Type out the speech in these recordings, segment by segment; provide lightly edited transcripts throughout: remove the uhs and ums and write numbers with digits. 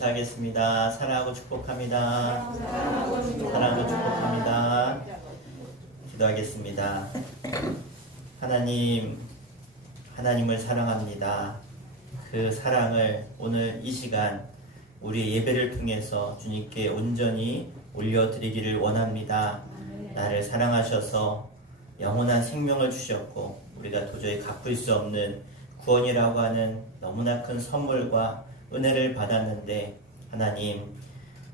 인사하겠습니다. 사랑하고 축복합니다. 사랑하고 축복합니다. 기도하겠습니다. 하나님을 사랑합니다. 그 사랑을 오늘 이 시간 우리의 예배를 통해서 주님께 온전히 올려드리기를 원합니다. 나를 사랑하셔서 영원한 생명을 주셨고 우리가 도저히 갚을 수 없는 구원이라고 하는 너무나 큰 선물과 은혜를 받았는데 하나님,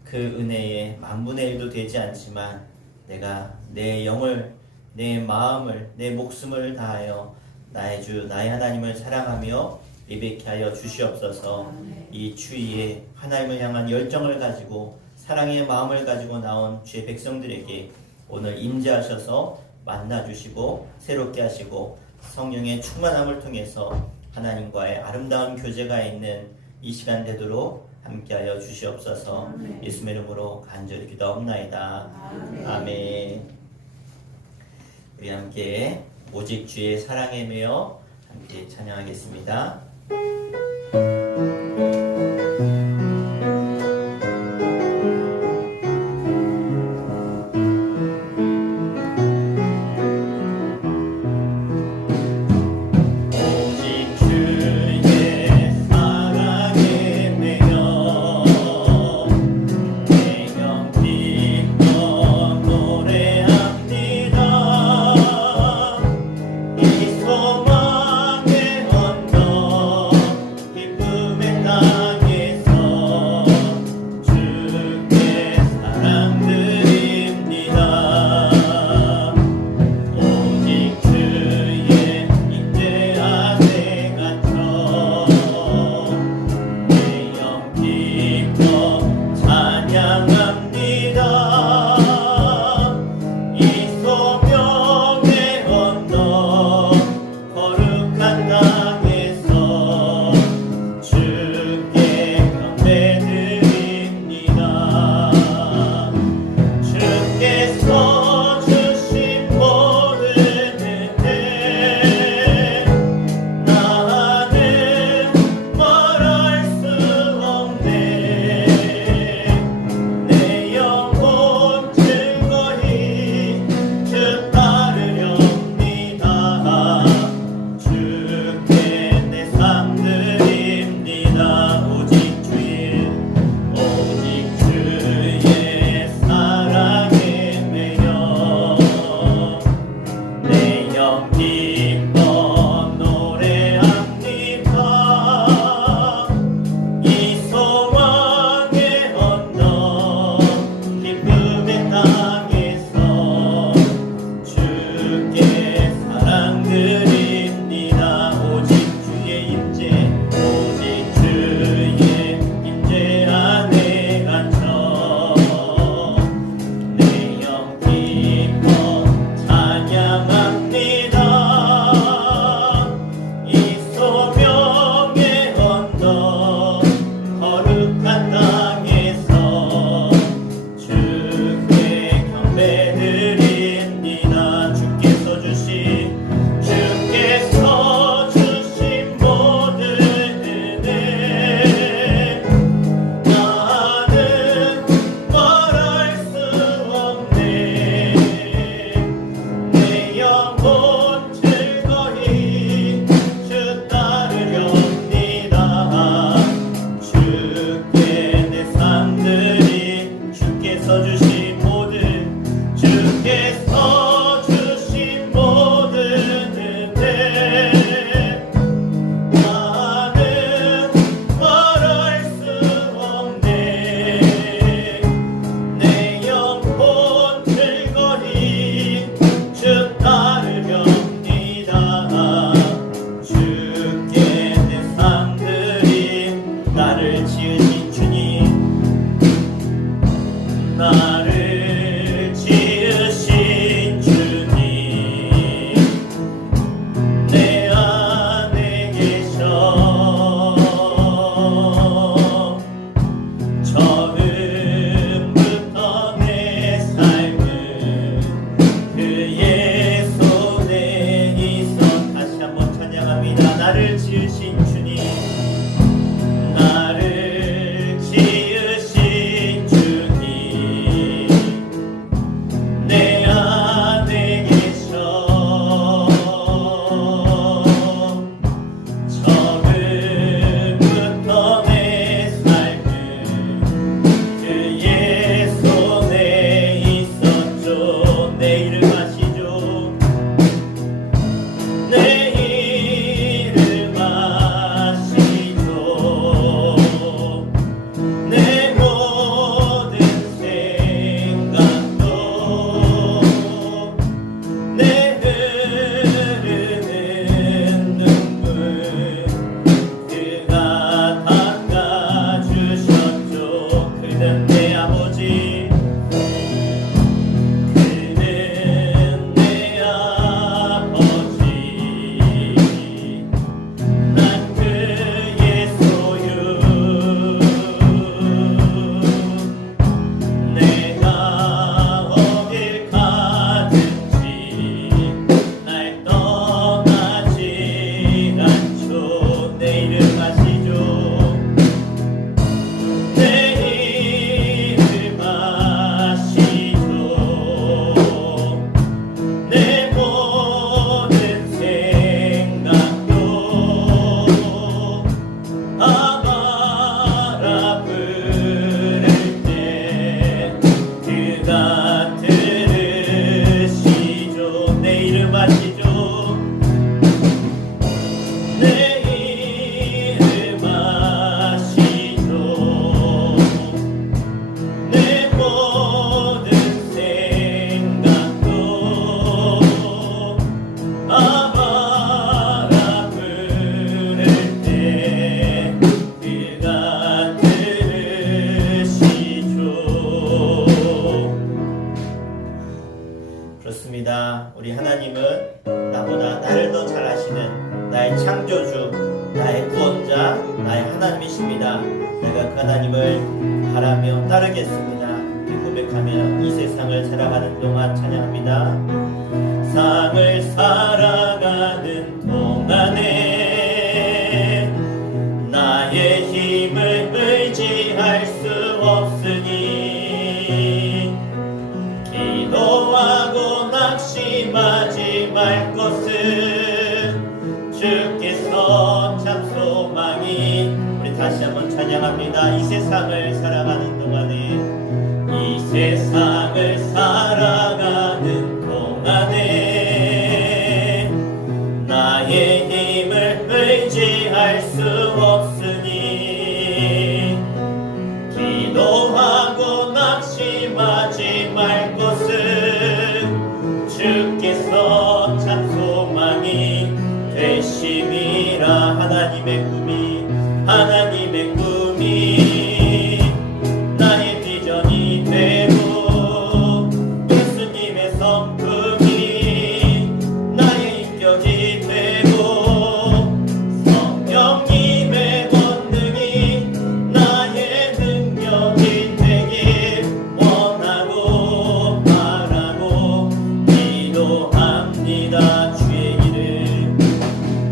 그 은혜에 만분의 1도 되지 않지만 내가 내 영을, 내 마음을, 내 목숨을 다하여 나의 주, 나의 하나님을 사랑하며 예배케 하여 주시옵소서. 이 추위에 하나님을 향한 열정을 가지고 사랑의 마음을 가지고 나온 주의 백성들에게 오늘 임재하셔서 만나주시고 새롭게 하시고 성령의 충만함을 통해서 하나님과의 아름다운 교제가 있는 이 시간 되도록 함께하여 주시옵소서. 예수의 이름으로 간절히 기도하옵나이다. 아멘. 우리 함께 오직 주의 사랑에 매여 함께 찬양하겠습니다. 우리 하나님은 나보다 나를 더 잘 아시는 나의 창조주, 나의 구원자, 나의 하나님이십니다. 내가 그 하나님을 바라며 따르겠습니다. 이렇게 고백하며 이 세상을 살아가는 동안 찬양합니다. 세상을 살아가는 동안에 나의 힘을 의지할 수 없으니 기도하고 낙심하지 말 것은 주께서 참 소망이. 우리 다시 한번 찬양합니다. 이 세상을 살아가는 동안에, 이 세상을 살아가는 동안에 나의 힘을 의지할 수 없으니 기도하고 낙심하지 말 것은 주께서 참 소망이 되심이라. 하나님의 꿈이, 하나님의 꿈이 나의 비전이 되고 예수님의 성품이 나의 인격이 되고 성령님의 권능이 나의 능력이 되길 원하고 바라고 기도합니다.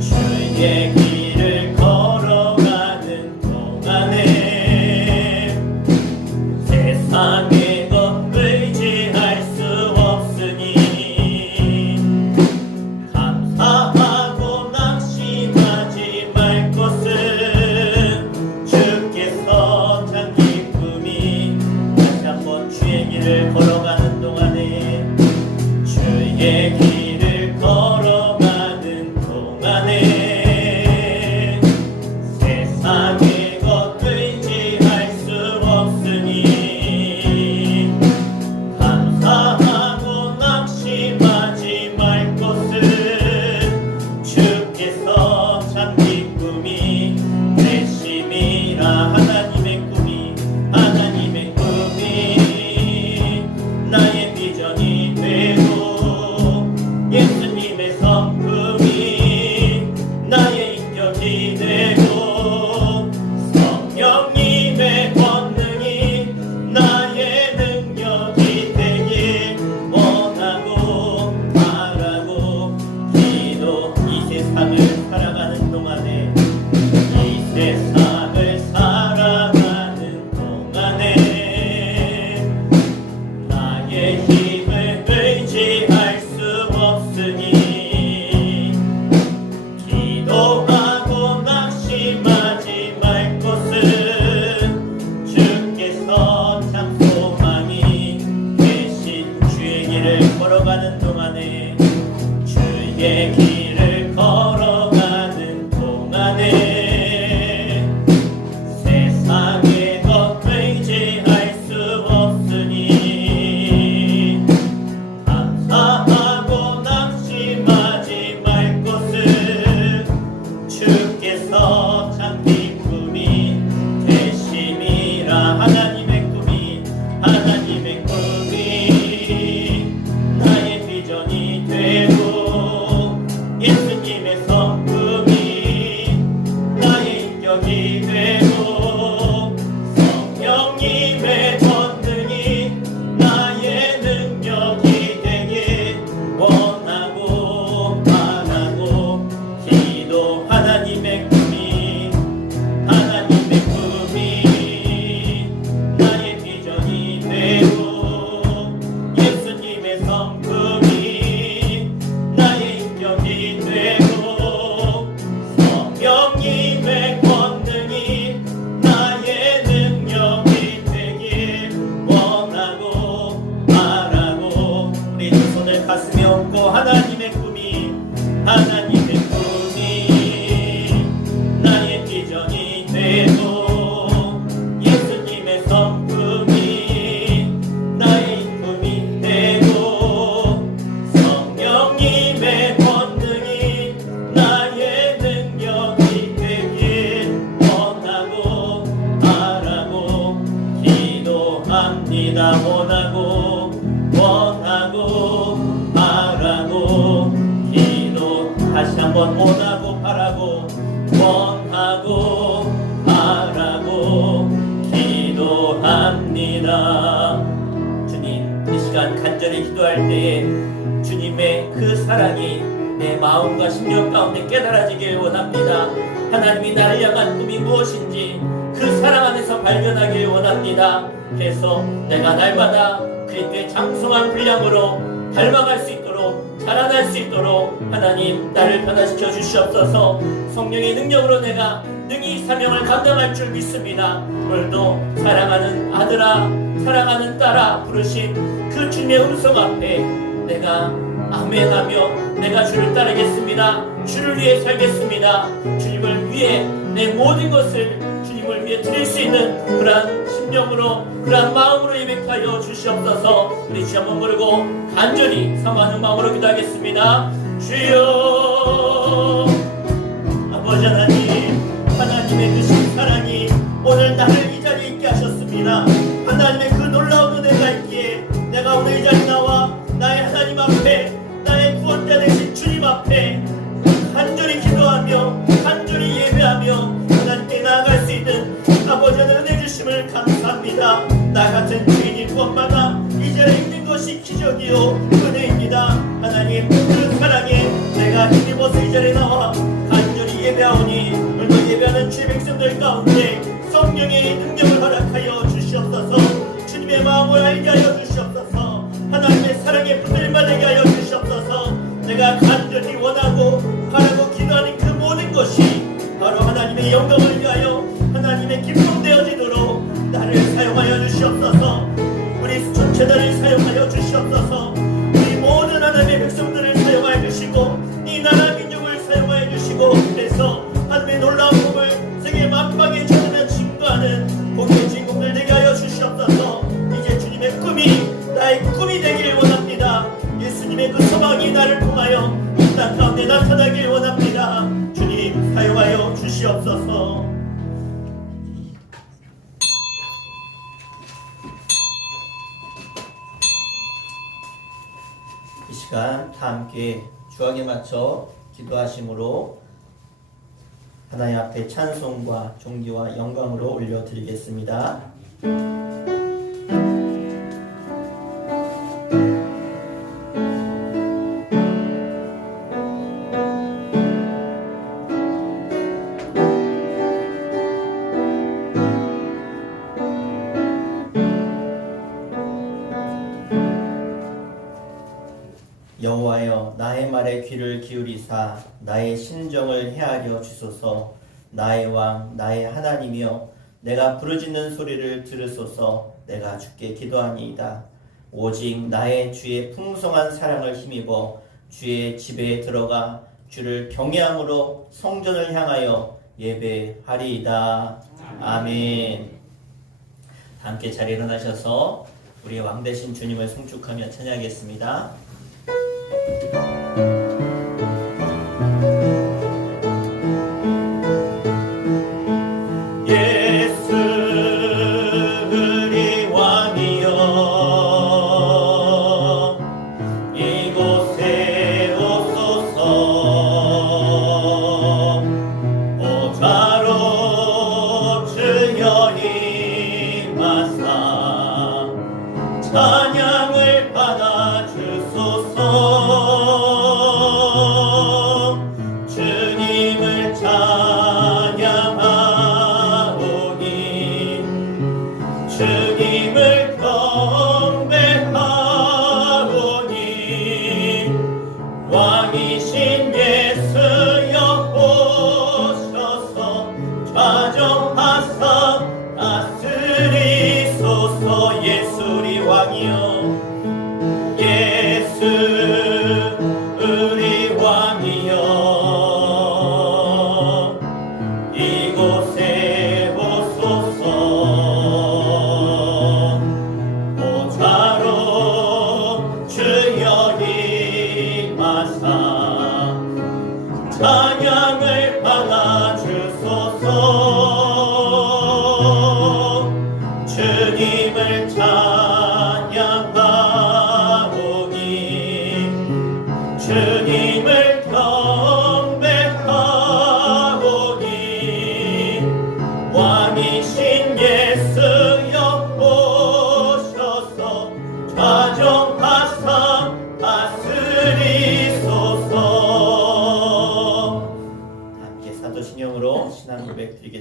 주의 길을 걸어가는 동안에 세상의 것 의지할 수 없으니 감사하고 낙심하지 말 것은 주께서 참 기쁨이. 다시 한번 주의 길을 걸어가는 동안에, 주의 길을 걸어가는 동안에 세상의 것 의지할 수 없으니 감사하고 낙심하지 말 것은 주께서 참 기쁨이 되심이라. 하나님의 꿈이, 하나님의 꿈이 나의 비전이 되고 예수님의 성품이 나의 인격이 되고 성령님의 권능이 나의 능력이 되길 원하고 바라고 기도. 이 세상을 살아가는 동안에, 이 세상을 살아가는 동안에 나의 힘을 의지할 수 없으니 기도하고 낙심하지 말 것은 주께서 참 소망이 되신. 주의 길을 걸어가는 동안에, 주의 길을 걸어가는 동안에 세상의 것 의지할 수 없으니 감사하고 낙심하지 말 것은 주께서 참 기쁨이 되심이라. 하나님의 꿈이, 하나님의 꿈이 나의 비전이 되고 예수님의 성품이 나의 인격이 되고 성령님의 권능이 나의 능력이 되길 원하고 바라고 기도. 하나님의 꿈이, 하나님의 꿈이 나의 비전이 되고 예수님의 성품이 나의 인격이 되고 성령님의 권능이 원하고 바라고 기도합니다. 주님, 이 시간 간절히 기도할 때에 주님의 그 사랑이 내 마음과 심령 가운데 깨달아지길 원합니다. 하나님이 나를 향한 꿈이 무엇인지 그 사랑 안에서 발견하길 원합니다. 그래서 내가 날마다 그리스도의 장성한 분량으로 닮아갈 수 있도록 자라날 수 있도록 하나님 나를 변화시켜 주시옵소서. 성령의 능력으로 내가 능히 사명을 감당할 줄 믿습니다. 오늘도 사랑하는 아들아 사랑하는 딸아 부르신 그 주님의 음성 앞에 내가 아멘하며 내가 주를 따르겠습니다. 주를 위해 살겠습니다. 주님을 위해 내 모든 것을 주님을 위해 드릴 수 있는 그러한 심령으로 그러한 마음으로 예배하여 주시옵소서. 우리 주 한번 부르고 간절히 사모하는 마음으로 기도하겠습니다. 주여 아버지 하나님, 하나님의 그 신사랑이 오늘 나를 이 자리에 있게 하셨습니다. 하나님의 그 놀라운 은혜가 있기에 내가 오늘 이 자리에 나와 나의 하나님 앞에 나의 구원자 되신 주님 앞에 간절히 기도하며 간절히 예배하며 하나님께 나아갈 수 있는 아버지 하나님 은혜 주심을 감사합니다. 나 같은 죄인이 구원받아 이 자리에 있는 것이 기적이요 은혜입니다. 하나님 그 사랑에 내가 힘입어서 이 자리에 나와 간절히 예배하오니 오늘도 예배하는 주의 백성들 가운데 성령의 능력을 허락하여 주시옵소서. 주님의 마음을 알게 하여 주시옵소서. 하나님의 사랑에 붙들만 되게 하여 주시옵소서. 내가 간절히 원하고 바라고 기도하는 그 모든 것이 바로 하나님의 영광을 위하여 하나님의 기쁨 되어지도록 나를 사용하여 주시옵소서. 우리 전체들을 사용하여 주시옵소서. 우리 모든 하나님의 백성들을 사용하여 주시고 이 나라 민족을 사용하여 주시고 그래서 하나님의 놀라운 복을 세계 만방에 전하며 증거하는 복의 주인공들 되게 하여 주시옵소서. 이제 주님의 꿈이 나의 꿈이 되기를 원합니다. 예수님의 그 소망이 나를 통하여 이 땅 가운데 나타나길 원합니다. 주님 사용하여 주시옵소서. 이 시간 다 함께 주악에 맞춰 기도하심으로 하나님 앞에 찬송과 존귀와 영광으로 올려드리겠습니다. 여호와여 나의 말에 귀를 기울이사 나의 심정을 헤아려 주소서. 나의 왕 나의 하나님이여 내가 부르짖는 소리를 들으소서. 내가 주께 기도하니이다. 오직 나의 주의 풍성한 사랑을 힘입어 주의 집에 들어가 주를 경외함으로 성전을 향하여 예배하리이다. 아멘. 함께 자리에 일어나셔서 우리 왕 되신 주님을 송축하며 찬양하겠습니다. 예수 우리 왕이여 이곳에 오소서. 보좌로 주여 임하사 찬양을 받아 주소서.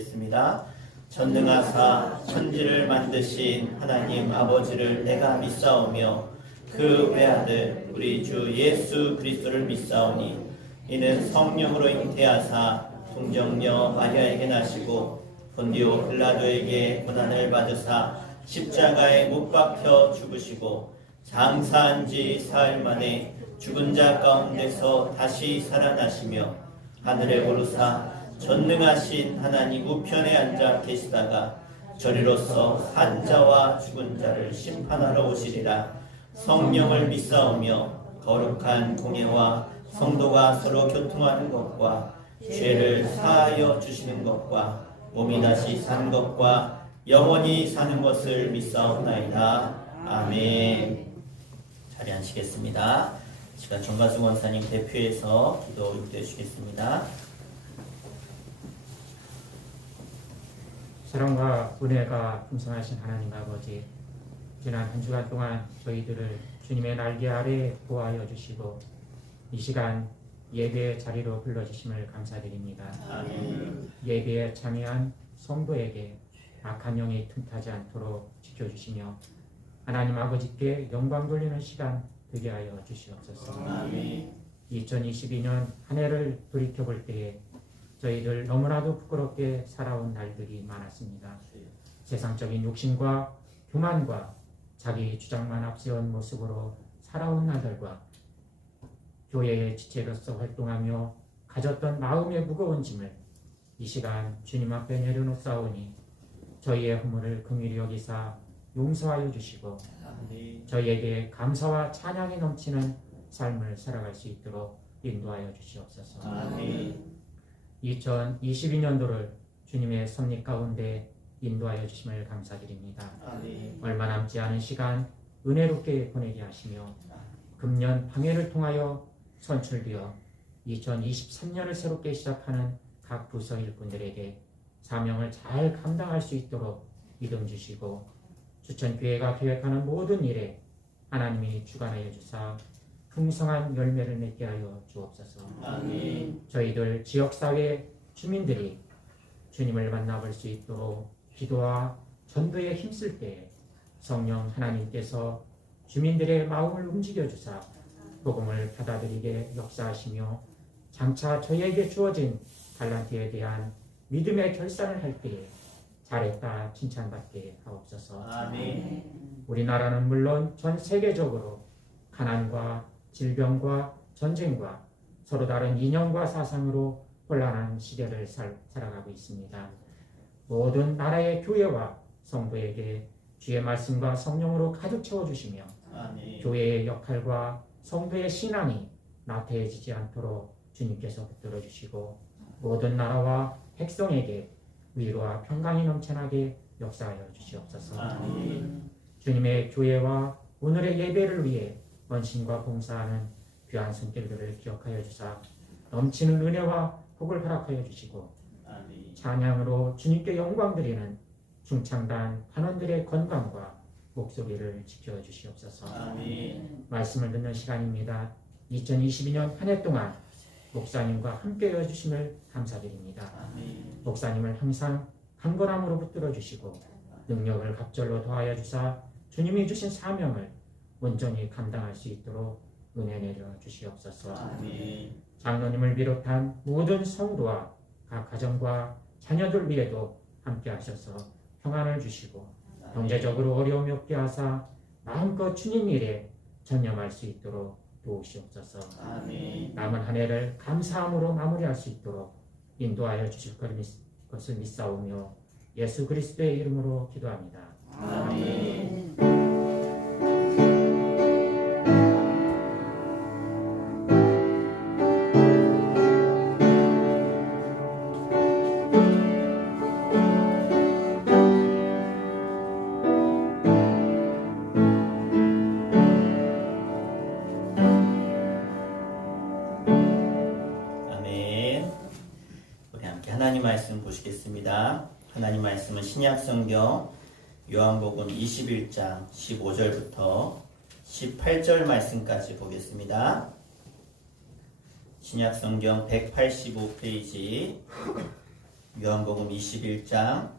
보시겠습니다. 전능하사 천지를 만드신 하나님 아버지를 내가 믿사오며 그 외아들 우리 주 예수 그리스도를 믿사오니 이는 성령으로 잉태하사 동정녀 마리아에게 나시고 본디오 빌라도에게 고난을 받으사 십자가에 못 박혀 죽으시고 장사한 지 사흘 만에 죽은 자 가운데서 다시 살아나시며 하늘에 오르사 전능하신 하나님 우편에 앉아 계시다가 저리로서 산 자와 죽은 자를 심판하러 오시리라. 성령을 믿사오며 거룩한 공예와 성도가 서로 교통하는 것과 죄를 사하여 주시는 것과 몸이 다시 사는 것과 영원히 사는 것을 믿사옵나이다. 아멘. 자리 앉으시겠습니다. 시간 정가수 원사님 대표해서 기도 인도해 주시겠습니다. 사랑과 은혜가 풍성하신 하나님 아버지, 지난 한 주간 동안 저희들을 주님의 날개 아래 보호하여 주시고 이 시간 예배의 자리로 불러주심을 감사드립니다. 아멘. 예배에 참여한 성도에게 악한 영이 틈타지 않도록 지켜주시며 하나님 아버지께 영광 돌리는 시간 되게 하여 주시옵소서. 아멘. 2022년 한 해를 돌이켜볼 때에 저희들 너무나도 부끄럽게 살아온 날들이 많았습니다. 세상적인 욕심과 교만과 자기 주장만 앞세운 모습으로 살아온 날들과 교회의 지체로서 활동하며 가졌던 마음의 무거운 짐을 이 시간 주님 앞에 내려놓사오니 저희의 허물을 긍휼히 여기사 용서하여 주시고 저희에게 감사와 찬양이 넘치는 삶을 살아갈 수 있도록 인도하여 주시옵소서. 아멘. 2022년도를 주님의 섭리 가운데 인도하여 주심을 감사드립니다. 아멘. 얼마 남지 않은 시간 은혜롭게 보내게 하시며 금년 방해를 통하여 선출되어 2023년을 새롭게 시작하는 각 부서 일꾼들에게 사명을 잘 감당할 수 있도록 믿음 주시고 주천교회가 계획하는 모든 일에 하나님이 주관하여 주사 풍성한 열매를 맺게 하여 주옵소서. 아멘. 저희들 지역사회 주민들이 주님을 만나볼 수 있도록 기도와 전도에 힘쓸 때에 성령 하나님께서 주민들의 마음을 움직여 주사 복음을 받아들이게 역사하시며 장차 저희에게 주어진 달란트에 대한 믿음의 결산을 할 때에 잘했다 칭찬받게 하옵소서. 아멘. 우리나라는 물론 전 세계적으로 가난과 질병과 전쟁과 서로 다른 이념과 사상으로 혼란한 시대를 살아가고 있습니다. 모든 나라의 교회와 성도에게 주의 말씀과 성령으로 가득 채워주시며 아멘. 교회의 역할과 성도의 신앙이 나태해지지 않도록 주님께서 붙들어 주시고 모든 나라와 백성에게 위로와 평강이 넘쳐나게 역사하여 주시옵소서. 아멘. 주님의 교회와 오늘의 예배를 위해 헌신과 봉사하는 귀한 손길들을 기억하여 주사 넘치는 은혜와 복을 허락하여 주시고 아멘. 찬양으로 주님께 영광 드리는 중창단 단원들의 건강과 목소리를 지켜 주시옵소서. 아멘. 말씀을 듣는 시간입니다. 2022년 한 해 동안 목사님과 함께 해주심을 감사드립니다. 아멘. 목사님을 항상 강건함으로 붙들어 주시고 능력을 갑절로 더하여 주사 주님이 주신 사명을 온전히 감당할 수 있도록 은혜 내려 주시옵소서. 아멘. 장로님을 비롯한 모든 성도와 각 가정과 자녀들 위에도 함께 하셔서 평안을 주시고 경제적으로 어려움이 없게 하사 마음껏 주님 일에 전념할 수 있도록 도우시옵소서. 아멘. 남은 한 해를 감사함으로 마무리할 수 있도록 인도하여 주실 것을 믿사오며 예수 그리스도의 이름으로 기도합니다. 아멘. 하나님 말씀 보시겠습니다. 하나님 말씀은 신약성경 요한복음 21장 15절부터 18절 말씀까지 보겠습니다. 신약성경 185페이지 요한복음 21장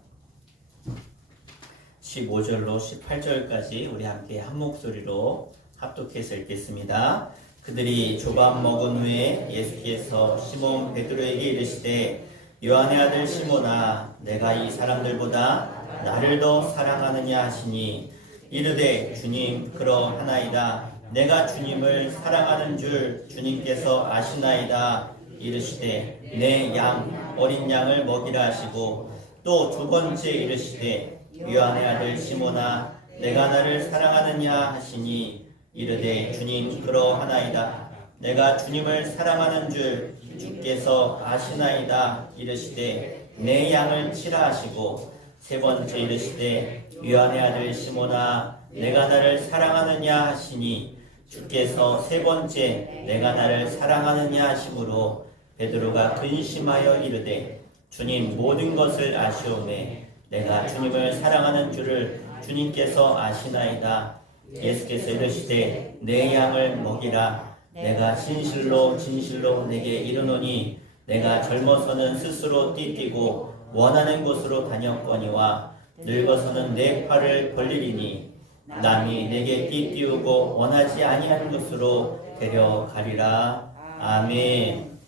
15절로 18절까지 우리 함께 한 목소리로 합독해서 읽겠습니다. 그들이 조밥 먹은 후에 예수께서 시몬 베드로에게 이르시되 요한의 아들 시몬아 내가 이 사람들보다 나를 더 사랑하느냐 하시니 이르되 주님 그러하나이다. 내가 주님을 사랑하는 줄 주님께서 아시나이다. 이르시되 내 양 어린 양을 먹이라 하시고 또 두 번째 이르시되 요한의 아들 시몬아 내가 나를 사랑하느냐 하시니 이르되 주님 그러하나이다. 내가 주님을 사랑하는 줄 주께서 아시나이다. 이르시되 내 양을 치라 하시고 세 번째 이르시되 요한의 아들 시몬아 내가 나를 사랑하느냐 하시니 주께서 세 번째 내가 나를 사랑하느냐 하심으로 베드로가 근심하여 이르되 주님 모든 것을 아시오매 내가 주님을 사랑하는 줄을 주님께서 아시나이다. 예수께서 이르시되 내 양을 먹이라. 내가 진실로 진실로 내게 이르노니 내가 젊어서는 스스로 띠띠고 원하는 곳으로 다녔거니와 늙어서는 내 팔을 벌리리니 남이 내게 띠띠우고 원하지 아니하는 곳으로 데려가리라. 아멘.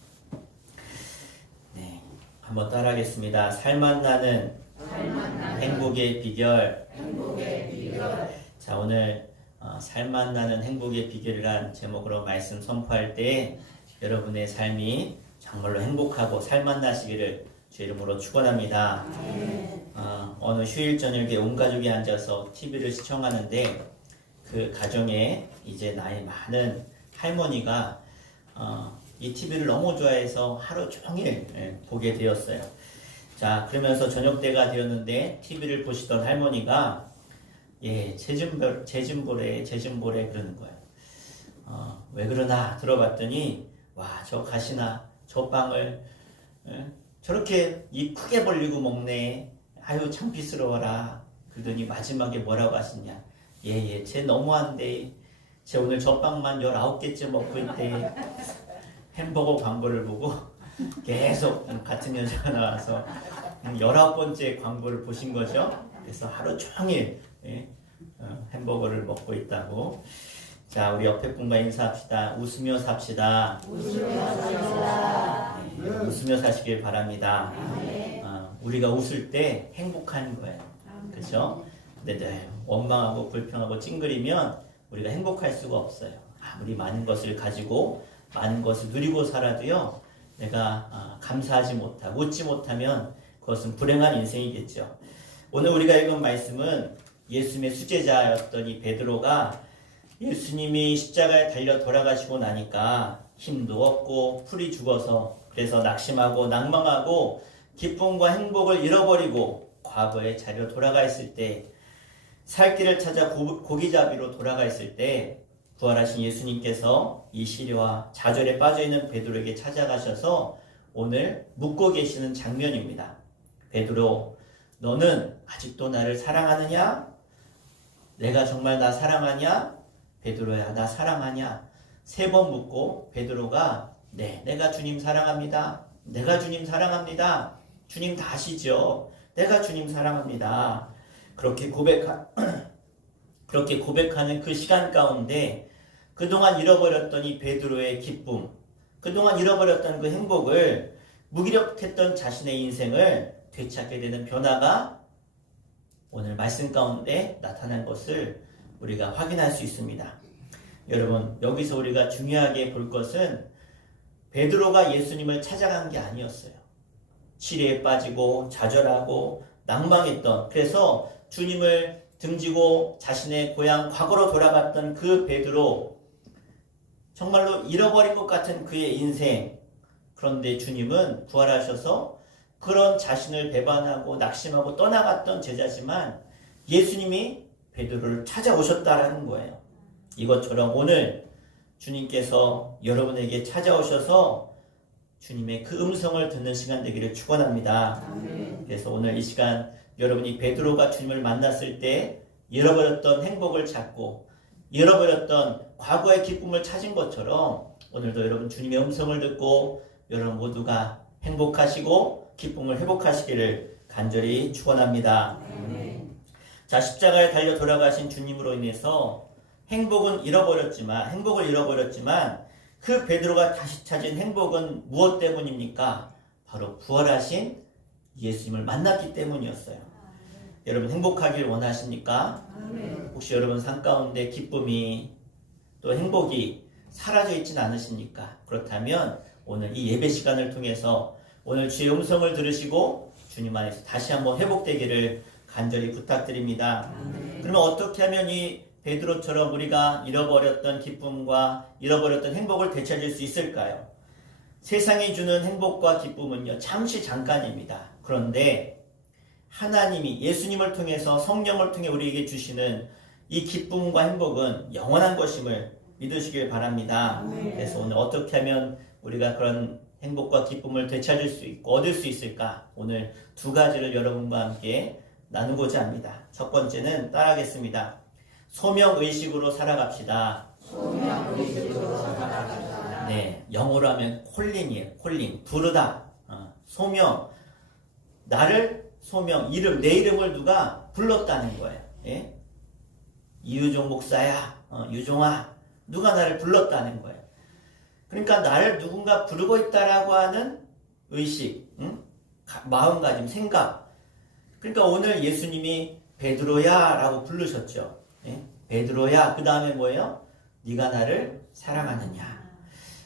네, 한번 따라하겠습니다. 살맛나는 행복의 비결. 자, 오늘 살맛나는 행복의 비결이란 제목으로 말씀 선포할 때 여러분의 삶이 정말로 행복하고 살맛나시기를 주 이름으로 축원합니다. 어느 휴일 저녁에 온 가족이 앉아서 TV를 시청하는데 그 가정에 이제 나이 많은 할머니가 이 TV를 너무 좋아해서 하루 종일 보게 되었어요. 자, 그러면서 저녁 때가 되었는데 TV를 보시던 할머니가 재진보래 그러는 거예요. 왜 그러나 들어봤더니 와, 저 가시나 저 빵을 저렇게 입 크게 벌리고 먹네. 아유 창피스러워라. 그러더니 마지막에 뭐라고 하시냐. 쟤 너무한데. 쟤 오늘 저 빵만 19개째 먹고 있대. 햄버거 광고를 보고 계속 같은 여자가 나와서 19번째 광고를 보신 거죠. 그래서 하루 종일 햄버거를 먹고 있다고. 자, 우리 옆에 분과 인사합시다. 웃으며 삽시다. 웃으며 사시길 바랍니다. 우리가 웃을 때 행복한 거예요. 그렇죠? 근데 늘 원망하고 불평하고 찡그리면 우리가 행복할 수가 없어요. 아무리 많은 것을 가지고 많은 것을 누리고 살아도요, 내가 감사하지 못하고 웃지 못하면 그것은 불행한 인생이겠죠. 오늘 우리가 읽은 말씀은 예수님의 수제자였던 이 베드로가 예수님이 십자가에 달려 돌아가시고 나니까 힘도 없고 풀이 죽어서 그래서 낙심하고 낭망하고 기쁨과 행복을 잃어버리고 과거의 자리로 돌아가 있을 때, 살 길을 찾아 고기잡이로 돌아가 있을 때 부활하신 예수님께서 이 시련와 좌절에 빠져있는 베드로에게 찾아가셔서 오늘 묻고 계시는 장면입니다. 베드로, 너는 아직도 나를 사랑하느냐? 내가 정말 나 사랑하냐? 베드로야, 나 사랑하냐? 3번 묻고 베드로가 네, 내가 주님 사랑합니다. 내가 주님 사랑합니다. 주님 다 아시죠? 내가 주님 사랑합니다. 그렇게 고백하는 그 시간 가운데 그동안 잃어버렸던 이 베드로의 기쁨, 그동안 잃어버렸던 그 행복을, 무기력했던 자신의 인생을 되찾게 되는 변화가 오늘 말씀 가운데 나타난 것을 우리가 확인할 수 있습니다. 여러분, 여기서 우리가 중요하게 볼 것은 베드로가 예수님을 찾아간 게 아니었어요. 시리에 빠지고 좌절하고 낭망했던, 그래서 주님을 등지고 자신의 고향 과거로 돌아갔던 그 베드로, 정말로 잃어버린 것 같은 그의 인생. 그런데 주님은 부활하셔서 그런 자신을 배반하고 낙심하고 떠나갔던 제자지만 예수님이 베드로를 찾아오셨다라는 거예요. 이것처럼 오늘 주님께서 여러분에게 찾아오셔서 주님의 그 음성을 듣는 시간 되기를 축원합니다. 그래서 오늘 이 시간 여러분이 베드로가 주님을 만났을 때 잃어버렸던 행복을 찾고 잃어버렸던 과거의 기쁨을 찾은 것처럼 오늘도 여러분 주님의 음성을 듣고 여러분 모두가 행복하시고 기쁨을 회복하시기를 간절히 축원합니다. 자, 십자가에 달려 돌아가신 주님으로 인해서 행복을 잃어버렸지만 그 베드로가 다시 찾은 행복은 무엇 때문입니까? 바로 부활하신 예수님을 만났기 때문이었어요. 여러분 행복하길 원하십니까? 혹시 여러분 삶 가운데 기쁨이 또 행복이 사라져 있진 않으십니까? 그렇다면 오늘 이 예배 시간을 통해서 오늘 주의 음성을 들으시고 주님 안에서 다시 한번 회복되기를 간절히 부탁드립니다. 그러면 어떻게 하면 이 베드로처럼 우리가 잃어버렸던 기쁨과 잃어버렸던 행복을 되찾을 수 있을까요? 세상이 주는 행복과 기쁨은요, 잠시 잠깐입니다. 그런데 하나님이 예수님을 통해서 성령을 통해 우리에게 주시는 이 기쁨과 행복은 영원한 것임을 믿으시길 바랍니다. 그래서 오늘 어떻게 하면 우리가 그런 행복과 기쁨을 되찾을 수 있고 얻을 수 있을까? 오늘 두 가지를 여러분과 함께 나누고자 합니다. 첫 번째는 따라하겠습니다. 소명의식으로 살아갑시다. 네, 영어로 하면 콜링이에요. 콜링, 부르다. 소명, 소명, 이름, 내 이름을 누가 불렀다는 거예요. 예? 이유종 목사야, 유종아, 누가 나를 불렀다는 거예요. 그러니까 나를 누군가 부르고 있다라고 하는 의식, 마음가짐, 생각. 그러니까 오늘 예수님이 베드로야 라고 부르셨죠. 예? 베드로야, 그 다음에 뭐예요? 네가 나를 사랑하느냐.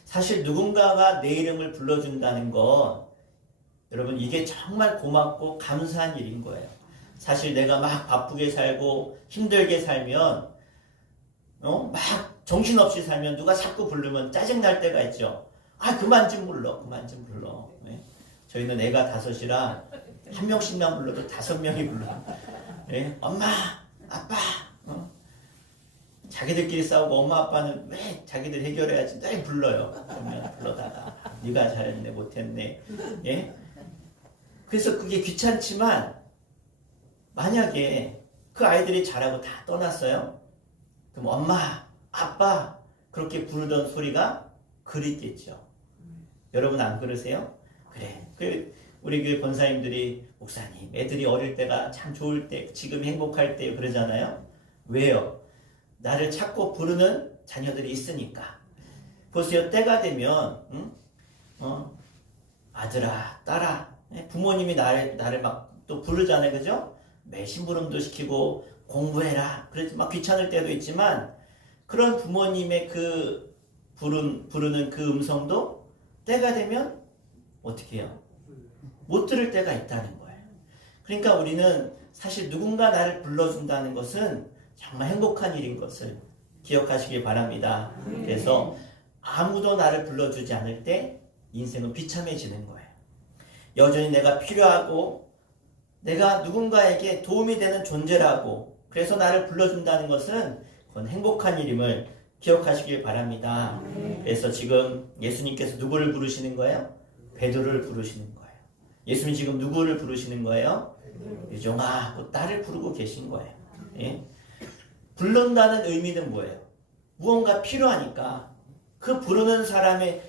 사실 누군가가 내 이름을 불러준다는 건 여러분 이게 정말 고맙고 감사한 일인 거예요. 사실 내가 막 바쁘게 살고 힘들게 살면 막 정신없이 살면 누가 자꾸 부르면 짜증날 때가 있죠. 아, 그만 좀 불러. 예? 저희는 애가 5이라 한 명씩만 불러도 5명이 불러. 예? 엄마, 아빠. 자기들끼리 싸우고 엄마 아빠는 왜 자기들 해결해야지 늘 불러요. 그러면 불러다가 네가 잘했네 못했네. 예? 그래서 그게 귀찮지만 만약에 그 아이들이 잘하고 다 떠났어요. 그럼 엄마, 아빠 그렇게 부르던 소리가 그립겠죠. 여러분 안 그러세요? 그래. 우리 교회 권사님들이 목사님 애들이 어릴 때가 참 좋을 때 지금 행복할 때 그러잖아요. 왜요? 나를 찾고 부르는 자녀들이 있으니까. 보세요. 때가 되면 아들아, 딸아, 부모님이 나를 막 또 부르잖아요. 그죠? 매 심부름도 시키고 공부해라. 그래서 막 귀찮을 때도 있지만 그런 부모님의 그 부르는 그 음성도 때가 되면 어떻게 해요? 못 들을 때가 있다는 거예요. 그러니까 우리는 사실 누군가 나를 불러준다는 것은 정말 행복한 일인 것을 기억하시길 바랍니다. 그래서 아무도 나를 불러주지 않을 때 인생은 비참해지는 거예요. 여전히 내가 필요하고 내가 누군가에게 도움이 되는 존재라고 그래서 나를 불러준다는 것은 그건 행복한 일임을 기억하시길 바랍니다. 그래서 지금 예수님께서 누구를 부르시는 거예요? 베드로를 부르시는 거예요. 예수님 지금 누구를 부르시는 거예요? 유종아, 그 딸을 부르고 계신 거예요. 예? 부른다는 의미는 뭐예요? 무언가 필요하니까 그 부르는 사람의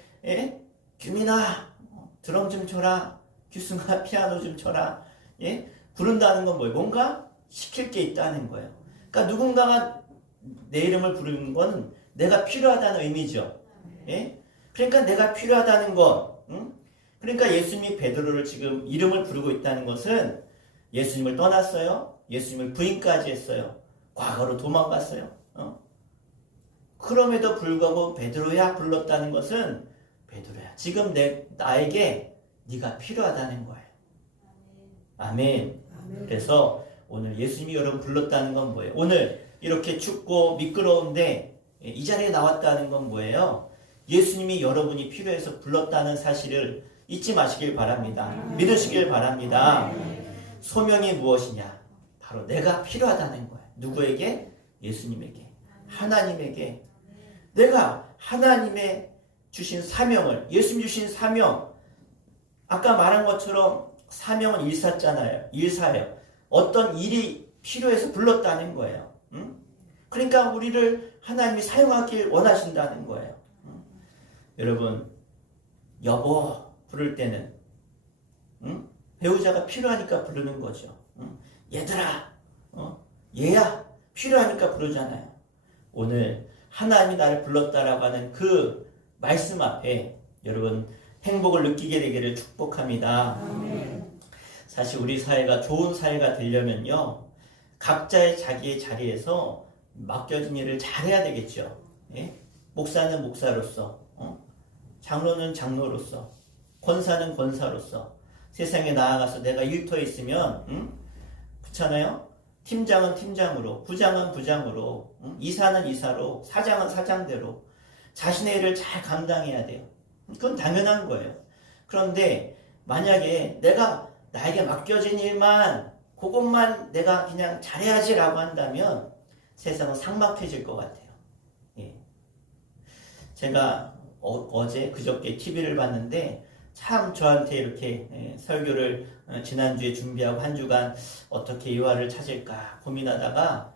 규민아 드럼 좀 쳐라, 규승아 피아노 좀 쳐라. 예? 부른다는 건 뭐예요? 뭔가 시킬 게 있다는 거예요. 그러니까 누군가가 내 이름을 부르는 건 내가 필요하다는 의미죠. 예? 그러니까 내가 필요하다는 것. 그러니까 예수님이 베드로를 지금 이름을 부르고 있다는 것은 예수님을 떠났어요. 예수님을 부인까지 했어요. 과거로 도망갔어요. 그럼에도 불구하고 베드로야 불렀다는 것은 베드로야. 지금 나에게 네가 필요하다는 거예요. 아멘. 그래서 오늘 예수님이 여러분 불렀다는 건 뭐예요? 오늘 이렇게 춥고 미끄러운데 이 자리에 나왔다는 건 뭐예요? 예수님이 여러분이 필요해서 불렀다는 사실을 잊지 마시길 바랍니다. 믿으시길 바랍니다. 소명이 무엇이냐? 바로 내가 필요하다는 거예요. 누구에게? 예수님에게. 하나님에게. 내가 하나님의 주신 사명을, 예수님 주신 사명, 아까 말한 것처럼 사명은 일사예요. 어떤 일이 필요해서 불렀다는 거예요. 그러니까 우리를 하나님이 사용하길 원하신다는 거예요. 여러분, 여보 부를 때는 배우자가 필요하니까 부르는 거죠. 얘들아, 얘야, 필요하니까 부르잖아요. 오늘 하나님이 나를 불렀다라고 하는 그 말씀 앞에 여러분 행복을 느끼게 되기를 축복합니다. 사실 우리 사회가 좋은 사회가 되려면요, 각자의 자기의 자리에서 맡겨진 일을 잘해야 되겠죠. 예? 목사는 목사로서, 장로는 장로로서, 권사는 권사로서 세상에 나아가서 내가 일터에 있으면 그렇잖아요. 팀장은 팀장으로, 부장은 부장으로, 이사는 이사로, 사장은 사장대로 자신의 일을 잘 감당해야 돼요. 그건 당연한 거예요. 그런데 만약에 내가 나에게 맡겨진 일만 그것만 내가 그냥 잘해야지라고 한다면 세상은 삭막해질 것 같아요. 예. 제가 어제 그저께 TV를 봤는데 참 저한테 이렇게 설교를 지난주에 준비하고 한 주간 어떻게 유화를 찾을까 고민하다가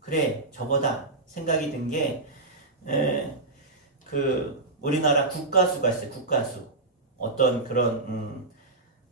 그래 저거다 생각이 든 게 그 우리나라 국가수가 있어요. 국가수. 어떤 그런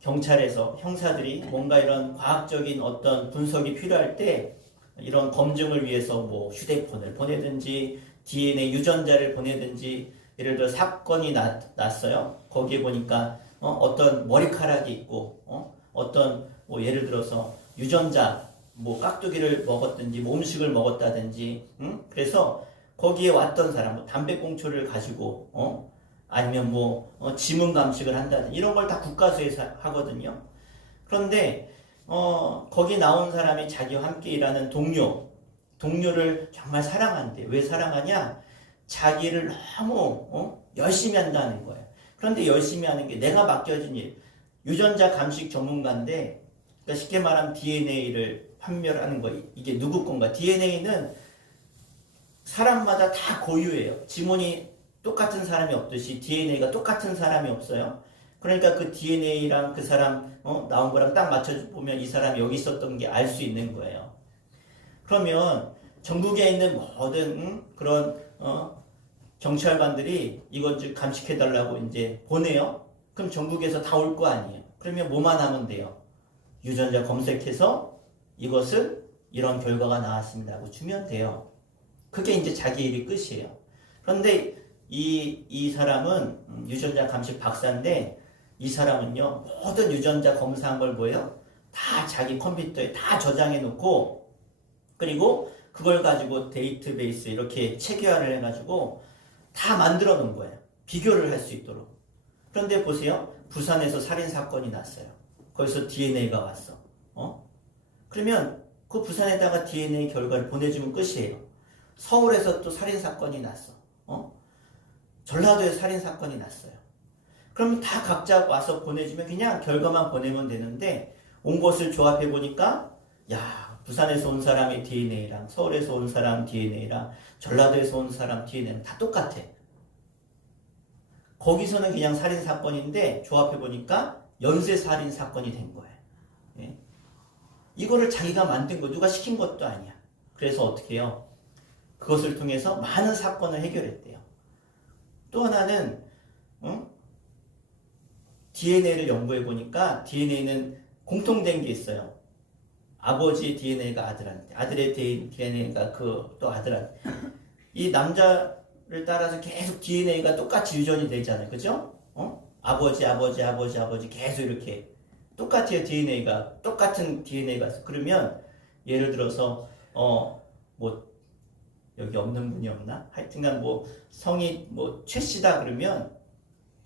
경찰에서 형사들이 뭔가 이런 과학적인 어떤 분석이 필요할 때 이런 검증을 위해서 뭐 휴대폰을 보내든지 DNA 유전자를 보내든지 예를 들어 사건이 났어요. 거기에 보니까 어떤 머리카락이 있고 어떤 뭐 예를 들어서 유전자 뭐 깍두기를 먹었든지 뭐 음식을 먹었다든지 그래서 거기에 왔던 사람 뭐 담배꽁초를 가지고 아니면 뭐 지문 감식을 한다든지 이런 걸 다 국가수에서 하거든요. 그런데 거기 나온 사람이 자기와 함께 일하는 동료를 정말 사랑한대. 왜 사랑하냐? 자기를 너무 열심히 한다는 거예요. 그런데 열심히 하는 게 내가 맡겨진 일, 유전자 감식 전문가인데 그러니까 쉽게 말하면 DNA를 판별하는 거 이게 누구 건가? DNA는 사람마다 다 고유해요. 지문이 똑같은 사람이 없듯이 DNA가 똑같은 사람이 없어요. 그러니까 그 DNA랑 그 사람 나온 거랑 딱 맞춰보면 이 사람이 여기 있었던 게 알 수 있는 거예요. 그러면 전국에 있는 모든 그런 경찰관들이 이것 좀 감식해달라고 이제 보내요. 그럼 전국에서 다 올 거 아니에요. 그러면 뭐만 하면 돼요? 유전자 검색해서 이것을 이런 결과가 나왔습니다 하고 주면 돼요. 그게 이제 자기 일이 끝이에요. 그런데 이 사람은 유전자 감식 박사인데 이 사람은요 모든 유전자 검사한 걸 뭐예요? 다 자기 컴퓨터에 다 저장해 놓고 그리고 그걸 가지고 데이터베이스 이렇게 체계화를 해가지고 다 만들어 놓은 거예요. 비교를 할 수 있도록. 그런데 보세요. 부산에서 살인사건이 났어요. 거기서 DNA가 왔어. 그러면 그 부산에다가 DNA 결과를 보내주면 끝이에요. 서울에서 또 살인사건이 났어. 전라도에 살인사건이 났어요. 그러면 다 각자 와서 보내주면 그냥 결과만 보내면 되는데 온 것을 조합해 보니까 야 부산에서 온 사람의 DNA랑 서울에서 온 사람 DNA랑 전라도에서 온 사람 DNA는 다 똑같아. 거기서는 그냥 살인사건인데 조합해 보니까 연쇄살인사건이 된 거예요. 예? 이거를 자기가 만든 거 누가 시킨 것도 아니야. 그래서 어떻게 해요? 그것을 통해서 많은 사건을 해결했대요. 또 하나는 DNA를 연구해 보니까 DNA는 공통된 게 있어요. 아버지 DNA가 아들한테, 아들의 DNA가 또 아들한테. 이 남자를 따라서 계속 DNA가 똑같이 유전이 되잖아요. 그죠? 아버지 계속 이렇게 똑같아요. DNA가 똑같은 DNA가 있어. 그러면 예를 들어서 뭐 여기 없는 분이 없나? 하여튼간 뭐 성이 뭐 최씨다 그러면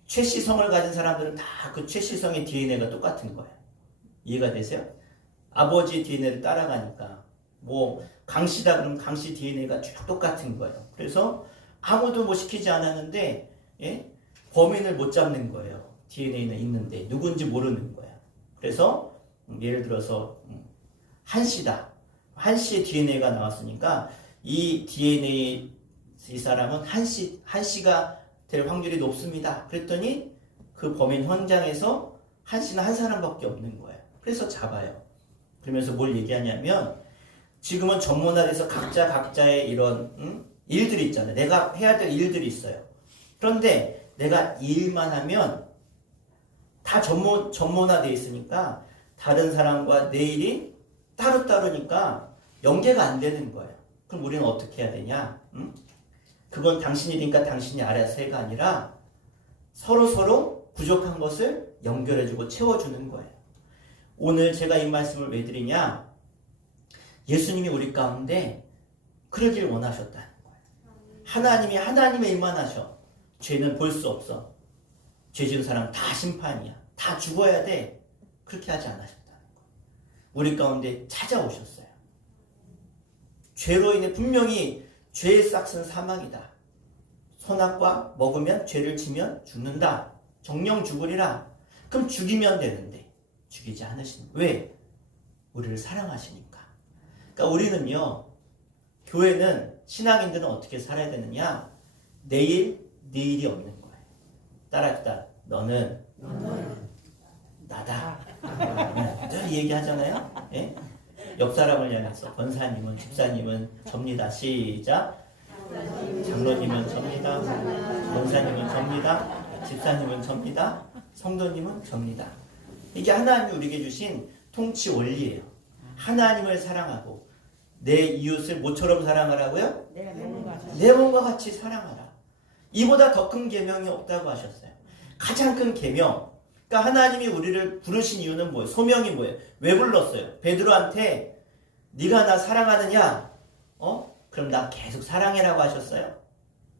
최씨 성을 가진 사람들은 다 그 최씨 성의 DNA가 똑같은 거예요. 이해가 되세요? 아버지 DNA를 따라가니까 뭐 강씨다 그러면 강씨 DNA가 쭉 똑같은 거예요. 그래서 아무도 뭐 시키지 않았는데 범인을 못 잡는 거예요. DNA는 있는데 누군지 모르는 거예요. 그래서 예를 들어서 한씨다. 한씨의 DNA가 나왔으니까 이 DNA 이 사람은 한씨가 될 확률이 높습니다. 그랬더니 그 범인 현장에서 한씨는 한 사람밖에 없는 거예요. 그래서 잡아요. 그러면서 뭘 얘기하냐면 지금은 전문화돼서 각자의 이런 일들이 있잖아요. 내가 해야 될 일들이 있어요. 그런데 내가 이 일만 하면 다 전문화되어 있으니까 다른 사람과 내 일이 따로따로니까 연계가 안 되는 거예요. 그럼 우리는 어떻게 해야 되냐? 응? 그건 당신 일이니까 당신이 알아서 해가 아니라 서로 부족한 것을 연결해주고 채워주는 거예요. 오늘 제가 이 말씀을 왜 드리냐? 예수님이 우리 가운데 그러길 원하셨다는 거예요. 하나님이 하나님의 일만 하셔. 죄는 볼 수 없어. 죄 지은 사람 다 심판이야. 다 죽어야 돼. 그렇게 하지 않으셨다는 거예요. 우리 가운데 찾아오셨어요. 죄로 인해 분명히 죄의 싹은 사망이다. 선악과 먹으면 죄를 지면 죽는다. 정령 죽으리라. 그럼 죽이면 되는데 죽이지 않으시는 거예요. 왜? 우리를 사랑하시니까. 그러니까 우리는요, 교회는, 신앙인들은 어떻게 살아야 되느냐? 내일, 네 일이 없는 거예요. 따라합시다. 너는 나다. 늘 얘기하잖아요. 예? 옆 사람을 향해서 권사님은, 집사님은 접니다. 시작. 장로님은 접니다. 권사님은 접니다. 집사님은 접니다. 성도님은 접니다. 이게 하나님이 우리에게 주신 통치 원리예요. 하나님을 사랑하고 내 이웃을 모처럼 사랑하라고요? 내 몸과 같이 사랑하라. 이보다 더 큰 계명이 없다고 하셨어요. 가장 큰 계명. 그러니까 하나님이 우리를 부르신 이유는 뭐예요? 소명이 뭐예요? 왜 불렀어요? 베드로한테 네가 나 사랑하느냐? 그럼 나 계속 사랑해라고 하셨어요?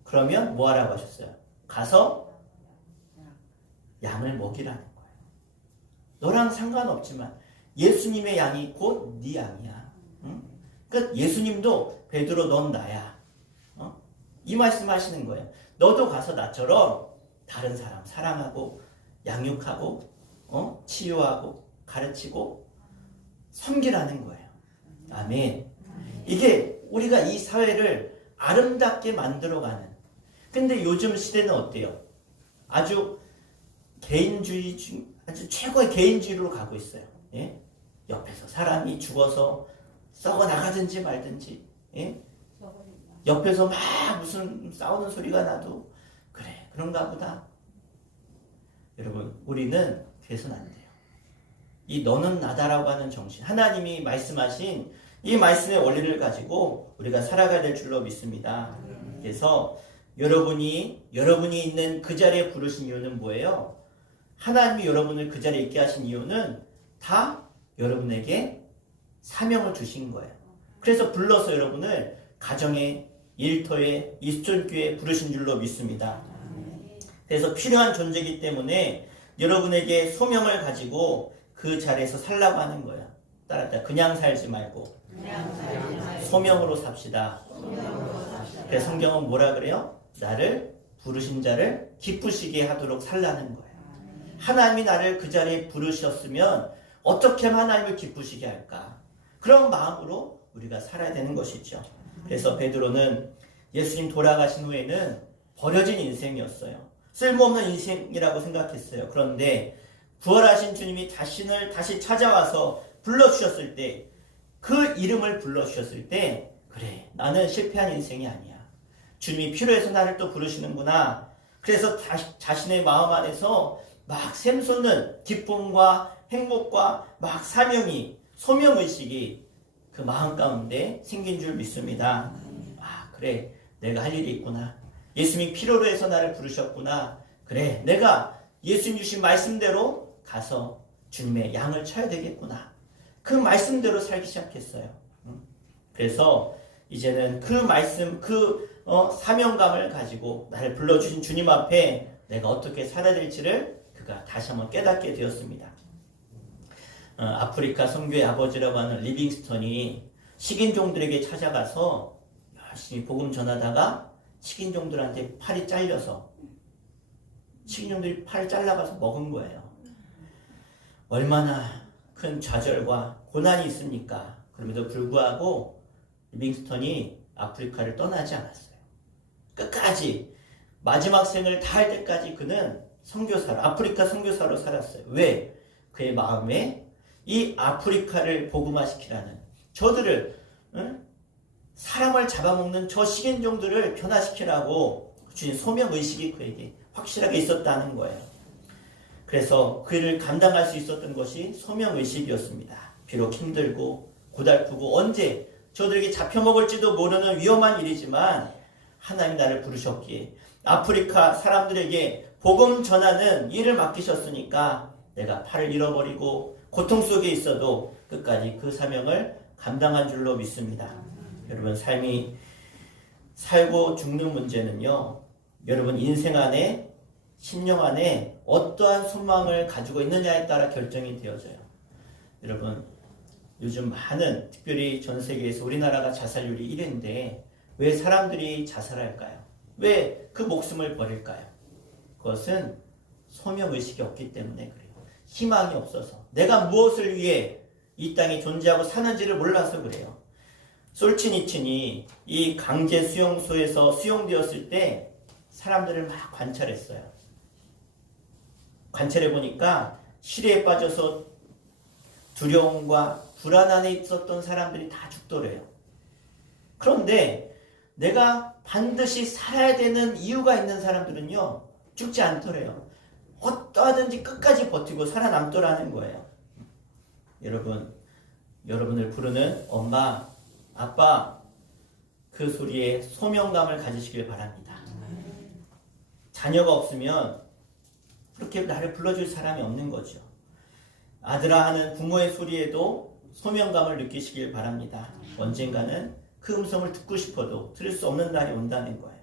그러면 뭐 하라고 하셨어요? 가서 양을 먹이라는 거예요. 너랑 상관없지만 예수님의 양이 곧 네 양이야. 응? 그러니까 예수님도 베드로 넌 나야. 이 말씀 하시는 거예요. 너도 가서 나처럼 다른 사람 사랑하고 양육하고 치유하고 가르치고 섬기라는 거예요. 아멘. 이게 우리가 이 사회를 아름답게 만들어가는. 근데 요즘 시대는 어때요? 아주 개인주의, 아주 최고의 개인주의로 가고 있어요. 예? 옆에서 사람이 죽어서 썩어 나가든지 말든지, 예? 옆에서 막 무슨 싸우는 소리가 나도 그래 그런가 보다. 여러분, 우리는 그래서는 안 돼요. 이 너는 나다라고 하는 정신, 하나님이 말씀하신 이 말씀의 원리를 가지고 우리가 살아가야 될 줄로 믿습니다. 그래서 여러분이 있는 그 자리에 부르신 이유는 뭐예요? 하나님이 여러분을 그 자리에 있게 하신 이유는 다 여러분에게 사명을 주신 거예요. 그래서 불러서 여러분을 가정에, 일터에, 이수천교회에 부르신 줄로 믿습니다. 그래서 필요한 존재이기 때문에 여러분에게 소명을 가지고 그 자리에서 살라고 하는 거예요. 따라합시다. 그냥 살지 말고 소명으로 삽시다. 그래서 성경은 뭐라 그래요? 나를 부르신 자를 기쁘시게 하도록 살라는 거예요. 하나님이 나를 그 자리에 부르셨으면 어떻게 하면 하나님을 기쁘시게 할까? 그런 마음으로 우리가 살아야 되는 것이죠. 그래서 베드로는 예수님 돌아가신 후에는 버려진 인생이었어요. 쓸모없는 인생이라고 생각했어요. 그런데 부활하신 주님이 자신을 다시 찾아와서 불러주셨을 때, 그 이름을 불러주셨을 때, 그래, 나는 실패한 인생이 아니야. 주님이 필요해서 나를 또 부르시는구나. 그래서 자신의 마음 안에서 막 샘솟는 기쁨과 행복과 막 사명이, 소명의식이 그 마음 가운데 생긴 줄 믿습니다. 아, 그래, 내가 할 일이 있구나. 예수님이 필요로 해서 나를 부르셨구나. 그래, 내가 예수님 주신 말씀대로 가서 주님의 양을 쳐야 되겠구나. 그 말씀대로 살기 시작했어요. 그래서 이제는 그 말씀, 사명감을 가지고 나를 불러주신 주님 앞에 내가 어떻게 살아야 될지를 그가 다시 한번 깨닫게 되었습니다. 아프리카 선교의 아버지라고 하는 리빙스턴이 식인종들에게 찾아가서 열심히 복음 전하다가 식인종들한테 팔이 잘려서 식인종들이 팔을 잘라가서 먹은 거예요. 얼마나 큰 좌절과 고난이 있습니까? 그럼에도 불구하고 리빙스턴이 아프리카를 떠나지 않았어요. 끝까지 마지막 생을 다할 때까지 그는 선교사로, 아프리카 선교사로 살았어요. 왜? 그의 마음에 이 아프리카를 복음화시키라는, 저들을, 사람을 잡아먹는 저 식인종들을 변화시키라고 주신 소명의식이 그에게 확실하게 있었다는 거예요. 그래서 그 일을 감당할 수 있었던 것이 소명의식이었습니다. 비록 힘들고 고달프고 언제 저들에게 잡혀먹을지도 모르는 위험한 일이지만 하나님이 나를 부르셨기에 아프리카 사람들에게 복음 전하는 일을 맡기셨으니까 내가 팔을 잃어버리고 고통 속에 있어도 끝까지 그 사명을 감당한 줄로 믿습니다. 여러분, 삶이 살고 죽는 문제는요, 여러분 인생 안에, 심령 안에 어떠한 소망을 가지고 있느냐에 따라 결정이 되어져요. 여러분, 요즘 많은, 특별히 전 세계에서 우리나라가 자살률이 1위인데 왜 사람들이 자살할까요? 왜 그 목숨을 버릴까요? 그것은 소명의식이 없기 때문에 그래요. 희망이 없어서, 내가 무엇을 위해 이 땅에 존재하고 사는지를 몰라서 그래요. 솔치니친이 이 강제 수용소에서 수용되었을 때 사람들을 막 관찰했어요. 관찰해 보니까 시리에 빠져서 두려움과 불안 안에 있었던 사람들이 다 죽더래요. 그런데 내가 반드시 살아야 되는 이유가 있는 사람들은요, 죽지 않더래요. 어떠하든지 끝까지 버티고 살아남더라는 거예요. 여러분, 여러분을 부르는 엄마, 아빠, 그 소리에 소명감을 가지시길 바랍니다. 자녀가 없으면 그렇게 나를 불러줄 사람이 없는 거죠. 아들아 하는 부모의 소리에도 소명감을 느끼시길 바랍니다. 언젠가는 그 음성을 듣고 싶어도 들을 수 없는 날이 온다는 거예요.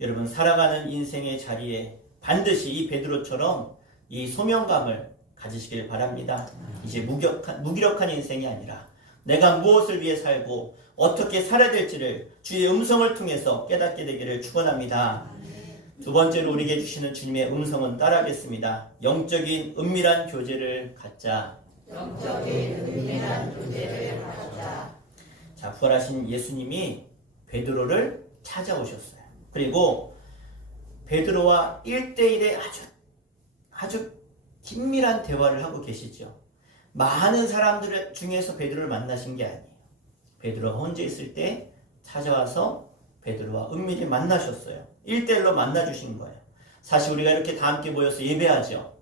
여러분, 살아가는 인생의 자리에 반드시 이 베드로처럼 이 소명감을 가지시길 바랍니다. 이제 무기력한 인생이 아니라 내가 무엇을 위해 살고 어떻게 살아야 될지를 주의 음성을 통해서 깨닫게 되기를 축원합니다. 두 번째로 우리에게 주시는 주님의 음성은 따라하겠습니다. 영적인 은밀한 교제를 갖자. 영적인 은밀한 교제를 갖자. 자, 부활하신 예수님이 베드로를 찾아오셨어요. 그리고 베드로와 1대1의 아주 긴밀한 대화를 하고 계시죠. 많은 사람들 중에서 베드로를 만나신 게 아니에요. 베드로가 혼자 있을 때 찾아와서 베드로와 은밀히 만나셨어요. 1대1로 만나주신 거예요. 사실 우리가 이렇게 다 함께 모여서 예배하죠.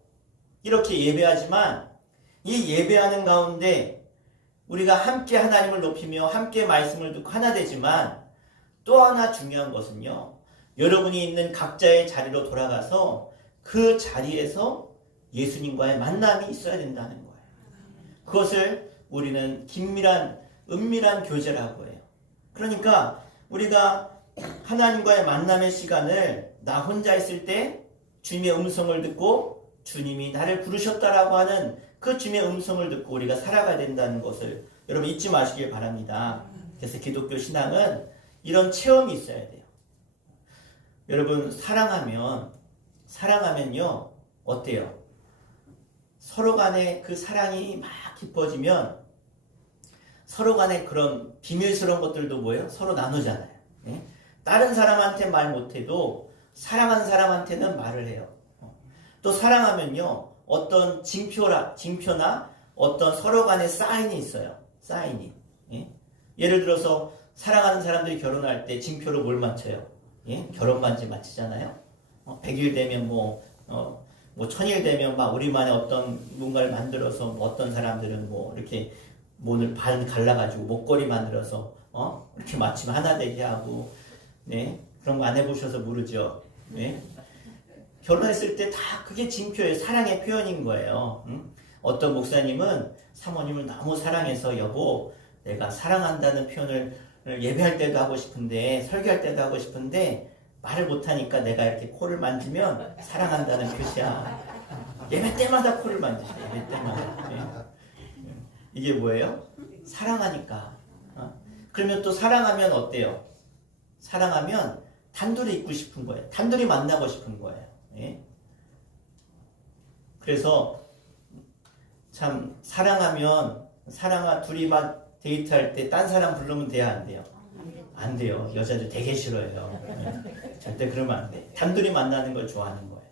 이렇게 예배하지만 이 예배하는 가운데 우리가 함께 하나님을 높이며 함께 말씀을 듣고 하나 되지만 또 하나 중요한 것은요, 여러분이 있는 각자의 자리로 돌아가서 그 자리에서 예수님과의 만남이 있어야 된다는 거예요. 그것을 우리는 긴밀한, 은밀한 교제라고 해요. 그러니까 우리가 하나님과의 만남의 시간을 나 혼자 있을 때 주님의 음성을 듣고 주님이 나를 부르셨다라고 하는 그 주님의 음성을 듣고 우리가 살아가야 된다는 것을 여러분 잊지 마시길 바랍니다. 그래서 기독교 신앙은 이런 체험이 있어야 돼요. 여러분, 사랑하면요 어때요? 서로 간에 그 사랑이 막 깊어지면 서로 간에 그런 비밀스러운 것들도 뭐예요? 서로 나누잖아요. 예? 다른 사람한테 말 못해도 사랑하는 사람한테는 말을 해요. 또 사랑하면요 어떤 징표나 어떤 서로 간의 사인이 있어요. 사인이. 예? 예를 들어서 사랑하는 사람들이 결혼할 때 징표로 뭘 맞춰요? 예? 결혼 반지 맞히잖아요. 100일 되면 뭐 1000일 되면 막 우리만의 어떤 뭔가를 만들어서 어떤 사람들은 뭐 이렇게 문을 반 갈라가지고 목걸이 만들어서 이렇게 맞추면 하나 되게 하고, 네, 그런 거 안 해보셔서 모르죠. 네? 결혼했을 때 다 그게 징표예요. 사랑의 표현인 거예요. 어떤 목사님은 사모님을 너무 사랑해서 여보, 내가 사랑한다는 표현을 예배할 때도 하고 싶은데 설교할 때도 하고 싶은데 말을 못하니까 내가 이렇게 코를 만지면 사랑한다는 표시야. 예배 때마다 코를 만지셔. 예배 때마다. 네. 이게 뭐예요? 사랑하니까. 그러면 또 사랑하면 어때요? 사랑하면 단둘이 있고 싶은 거예요. 단둘이 만나고 싶은 거예요. 예? 그래서 참 사랑하면 둘이 막 데이트할 때 딴 사람 부르면 돼야 안 돼요? 안 돼요. 여자들 되게 싫어해요. 예? 절대 그러면 안 돼. 단둘이 만나는 걸 좋아하는 거예요.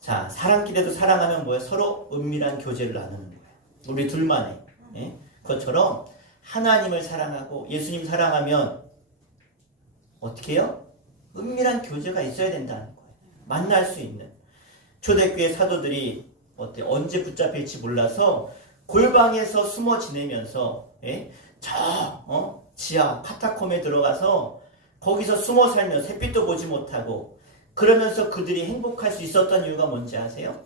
자, 사람끼리도 사랑하면 뭐예요? 서로 은밀한 교제를 나누는 거예요. 우리 둘만의. 예? 그것처럼 하나님을 사랑하고 예수님 사랑하면 어떻게 해요? 은밀한 교제가 있어야 된다는 거예요. 만날 수 있는. 초대교회 사도들이 언제 붙잡힐지 몰라서 골방에서 숨어 지내면서 지하 카타콤에 들어가서 거기서 숨어 살면서 햇빛도 보지 못하고 그러면서 그들이 행복할 수 있었던 이유가 뭔지 아세요?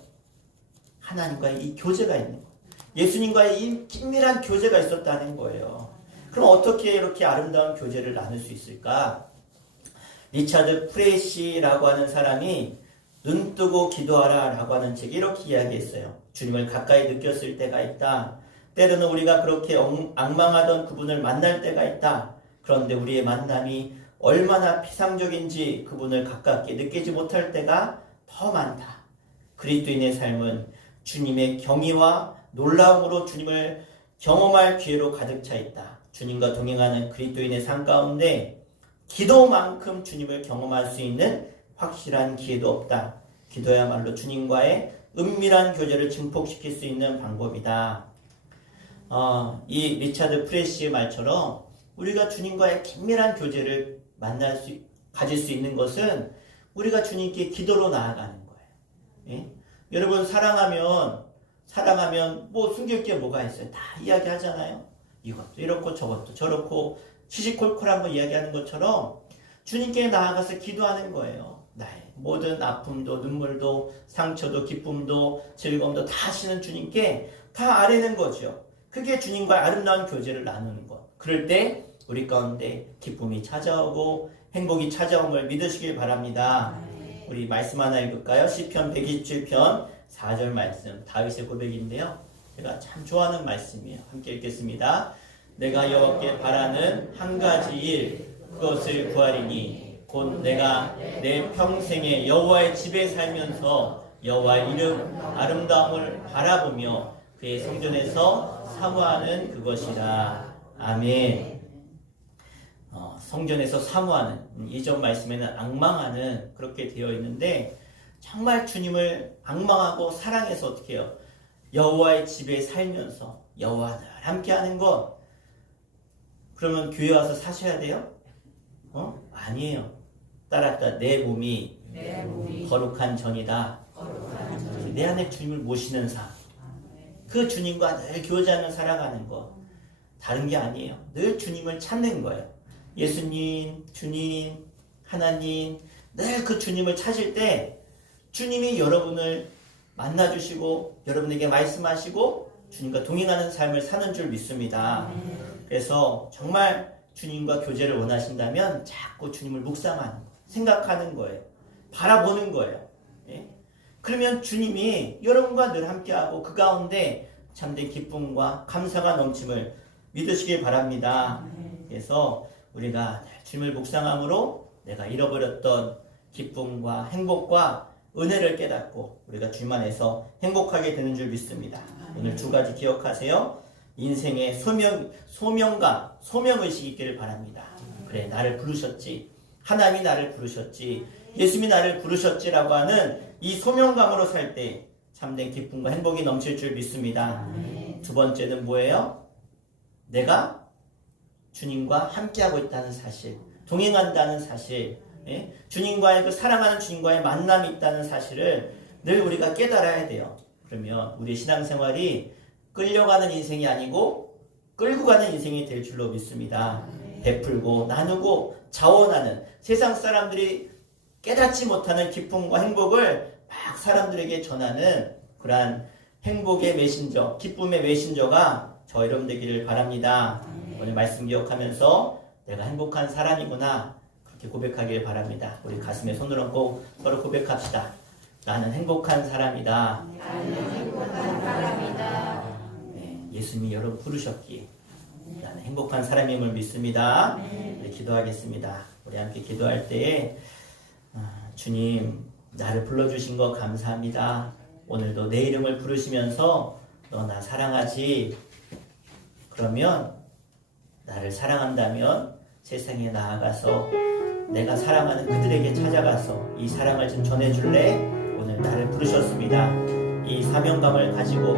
하나님과의 이 교제가 있는 거예요. 예수님과의 이 긴밀한 교제가 있었다는 거예요. 그럼 어떻게 이렇게 아름다운 교제를 나눌 수 있을까? 리차드 프레시라고 하는 사람이 눈 뜨고 기도하라 라고 하는 책에 이렇게 이야기했어요. 주님을 가까이 느꼈을 때가 있다. 때로는 우리가 그렇게 앙망하던 그분을 만날 때가 있다. 그런데 우리의 만남이 얼마나 피상적인지 그분을 가깝게 느끼지 못할 때가 더 많다. 그리스도인의 삶은 주님의 경의와 놀라움으로 주님을 경험할 기회로 가득 차 있다. 주님과 동행하는 그리스도인의 삶 가운데 기도만큼 주님을 경험할 수 있는 확실한 기회도 없다. 기도야말로 주님과의 은밀한 교제를 증폭시킬 수 있는 방법이다. 이 리차드 프레시의 말처럼 우리가 주님과의 긴밀한 교제를 가질 수 있는 것은 우리가 주님께 기도로 나아가는 거예요. 여러분 사랑하면 뭐 숨길 게 뭐가 있어요? 다 이야기하잖아요. 이것도 이렇고 저것도 저렇고 시시콜콜한 거 이야기하는 것처럼 주님께 나아가서 기도하는 거예요. 나의 모든 아픔도 눈물도 상처도 기쁨도 즐거움도 다 하시는 주님께 다 아뢰는 거죠. 그게 주님과의 아름다운 교제를 나누는 것. 그럴 때 우리 가운데 기쁨이 찾아오고 행복이 찾아옴을 믿으시길 바랍니다. 우리 말씀 하나 읽을까요? 시편 127편 4절 말씀, 다윗의 고백인데요. 제가 참 좋아하는 말씀이에요. 함께 읽겠습니다. 내가 여호와께 바라는 한 가지 일, 그것을 구하리니 곧 내가 내 평생에 여호와의 집에 살면서 여호와의 이름 아름다움을 바라보며 그의 성전에서 사모하는 그것이라. 아멘. 성전에서 사모하는, 이전 말씀에는 앙망하는 그렇게 되어 있는데 정말 주님을 앙망하고 사랑해서 어떻게 해요? 여호와의 집에 살면서 여호와 늘 함께하는 것. 그러면 교회 와서 사셔야 돼요? 아니에요. 따랐다. 내 몸이 거룩한 전이다. 내 안에 주님을 모시는 삶. 그 주님과 늘 교제하며 살아가는 것. 다른 게 아니에요. 늘 주님을 찾는 거예요. 예수님, 주님, 하나님, 늘 그 주님을 찾을 때 주님이 여러분을 만나주시고 여러분에게 말씀하시고 주님과 동행하는 삶을 사는 줄 믿습니다. 그래서 정말 주님과 교제를 원하신다면 자꾸 주님을 묵상하는 거예요. 생각하는 거예요. 바라보는 거예요. 그러면 주님이 여러분과 늘 함께하고 그 가운데 참된 기쁨과 감사가 넘침을 믿으시길 바랍니다. 그래서 우리가 주님을 묵상함으로 내가 잃어버렸던 기쁨과 행복과 은혜를 깨닫고 우리가 주님 안에서 행복하게 되는 줄 믿습니다. 오늘 두 가지 기억하세요. 인생의 소명감, 소명의식이 있기를 바랍니다. 그래, 나를 부르셨지. 하나님이 나를 부르셨지. 예수님이 나를 부르셨지라고 하는 이 소명감으로 살 때 참된 기쁨과 행복이 넘칠 줄 믿습니다. 두 번째는 뭐예요? 내가 주님과 함께하고 있다는 사실, 동행한다는 사실, 주님과의 그 사랑하는 주님과의 만남이 있다는 사실을 늘 우리가 깨달아야 돼요. 그러면 우리 신앙생활이 끌려가는 인생이 아니고 끌고 가는 인생이 될 줄로 믿습니다. 베풀고 나누고 자원하는, 세상 사람들이 깨닫지 못하는 기쁨과 행복을 막 사람들에게 전하는 그러한 행복의 메신저, 기쁨의 메신저가 저 여러분 되기를 바랍니다. 오늘 말씀 기억하면서 내가 행복한 사람이구나 그렇게 고백하길 바랍니다. 우리 가슴에 손을 얹고 서로 고백합시다. 나는 행복한 사람이다. 나는 행복한 사람이다. 예수님이 여러분 부르셨기에 나는 행복한 사람임을 믿습니다. 네, 기도하겠습니다. 우리 함께 기도할 때에 주님 나를 불러주신 거 감사합니다. 오늘도 내 이름을 부르시면서 너 나 사랑하지? 그러면 나를 사랑한다면 세상에 나아가서 내가 사랑하는 그들에게 찾아가서 이 사랑을 좀 전해줄래? 오늘 나를 부르셨습니다. 이 사명감을 가지고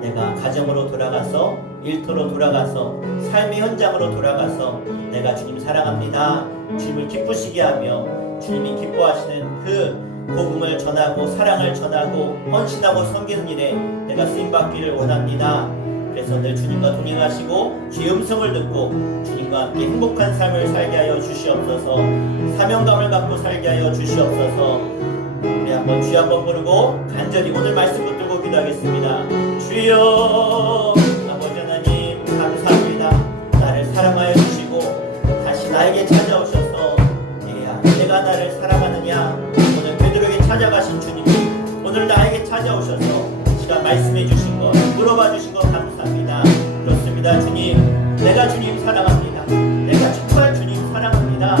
내가 가정으로 돌아가서 일터로 돌아가서 삶의 현장으로 돌아가서 내가 주님 사랑합니다. 주님을 기쁘시게 하며 주님이 기뻐하시는 그 복음을 전하고 사랑을 전하고 헌신하고 섬기는 일에 내가 쓰임받기를 원합니다. 그래서 늘 주님과 동행하시고 주의 음성을 듣고 주님과 함께 행복한 삶을 살게 하여 주시옵소서. 사명감을 갖고 살게 하여 주시옵소서. 우리 한번 주여 한번 부르고 간절히 오늘 말씀 붙들고 기도하겠습니다. 주여, 아버지 하나님 감사합니다. 나를 사랑하여 주시고 다시 나에게 찾아오셔서 내가 나를 사랑하느냐, 오늘 베드로에게 찾아가신 주님이 오늘 나에게 찾아오셔서 시간 말씀해 주신 것, 물어봐 주신 것 감사합니다. 그렇습니다. 주님, 내가 주님 사랑합니다. 내가 정말 주님 사랑합니다.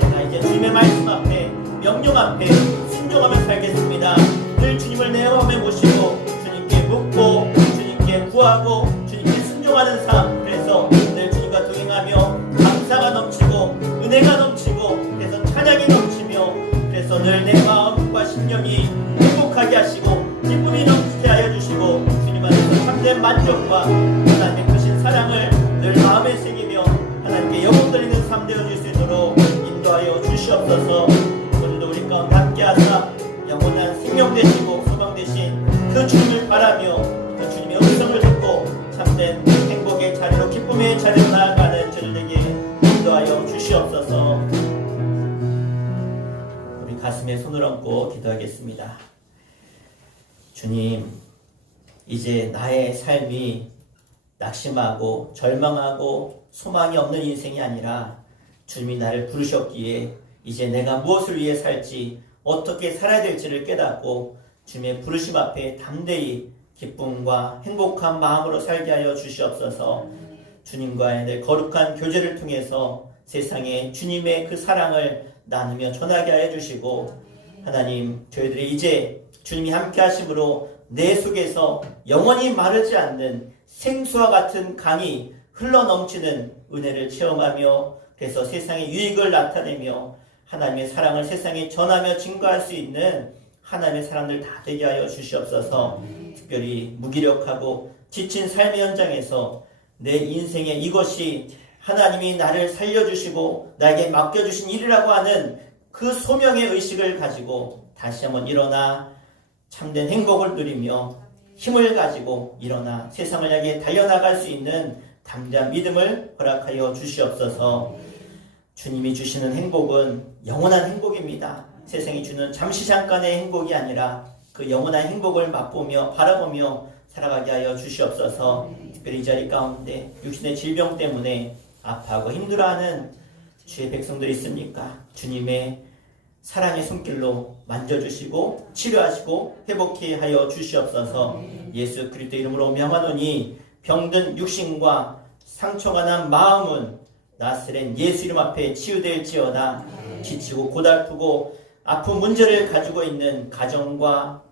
내가 이제 주님의 말씀 앞에, 명령 앞에 순종하며 살겠습니다. 늘 주님을 내 마음에 모시고 주님께 묻고 주님께 구하고 주님께 순종하는 삶, 그래서 늘 주님과 동행하며 감사가 넘치고 은혜가 넘치고 그래서 찬양이 넘치며 그래서 늘 내 마음과 심령이 행복하게 하시고 기쁨이 넘치게 하여 주시고 주님 안에서 참된 만족과 하나님의 크신 사랑을 늘 마음에 새기며 하나님께 영혼 드리는 삶 되어줄 수 있도록 인도하여 주시옵소서. 오늘도 우리 가운데 함께 하사 영원한 생명 되시고 소망 되신 그 주님을 바라며 그 주님의 음성을 듣고 참된 행복의 자리로 기쁨의 자리로 나아가는 저들에게 인도하여 주시옵소서. 우리 가슴에 손을 얹고 기도하겠습니다. 주님, 이제 나의 삶이 낙심하고 절망하고 소망이 없는 인생이 아니라 주님이 나를 부르셨기에 이제 내가 무엇을 위해 살지 어떻게 살아야 될지를 깨닫고 주님의 부르심 앞에 담대히 기쁨과 행복한 마음으로 살게 하여 주시옵소서. 주님과의 늘 거룩한 교제를 통해서 세상에 주님의 그 사랑을 나누며 전하게 하여 주시고 하나님, 저희들이 이제 주님이 함께 하심으로 내 속에서 영원히 마르지 않는 생수와 같은 강이 흘러넘치는 은혜를 체험하며 그래서 세상에 유익을 나타내며 하나님의 사랑을 세상에 전하며 증거할 수 있는 하나님의 사람들 다 되게 하여 주시옵소서. 특별히 무기력하고 지친 삶의 현장에서 내 인생에 이것이 하나님이 나를 살려주시고 나에게 맡겨주신 일이라고 하는 그 소명의 의식을 가지고 다시 한번 일어나 참된 행복을 누리며 힘을 가지고 일어나 세상을 향해 달려나갈 수 있는 담대한 믿음을 허락하여 주시옵소서. 주님이 주시는 행복은 영원한 행복입니다. 세상이 주는 잠시 잠깐의 행복이 아니라 그 영원한 행복을 맛보며 바라보며 살아가게 하여 주시옵소서. 특별히 이 자리 가운데 육신의 질병 때문에 아파하고 힘들어하는 주의 백성들이 있습니까? 주님의 사랑의 손길로 만져주시고 치료하시고 회복케 하여 주시옵소서. 예수 그리스도 이름으로 명하노니 병든 육신과 상처가 난 마음은 나스렛 예수 이름 앞에 치유될지어다. 지치고 고달프고 아픈 문제를 가지고 있는 가정과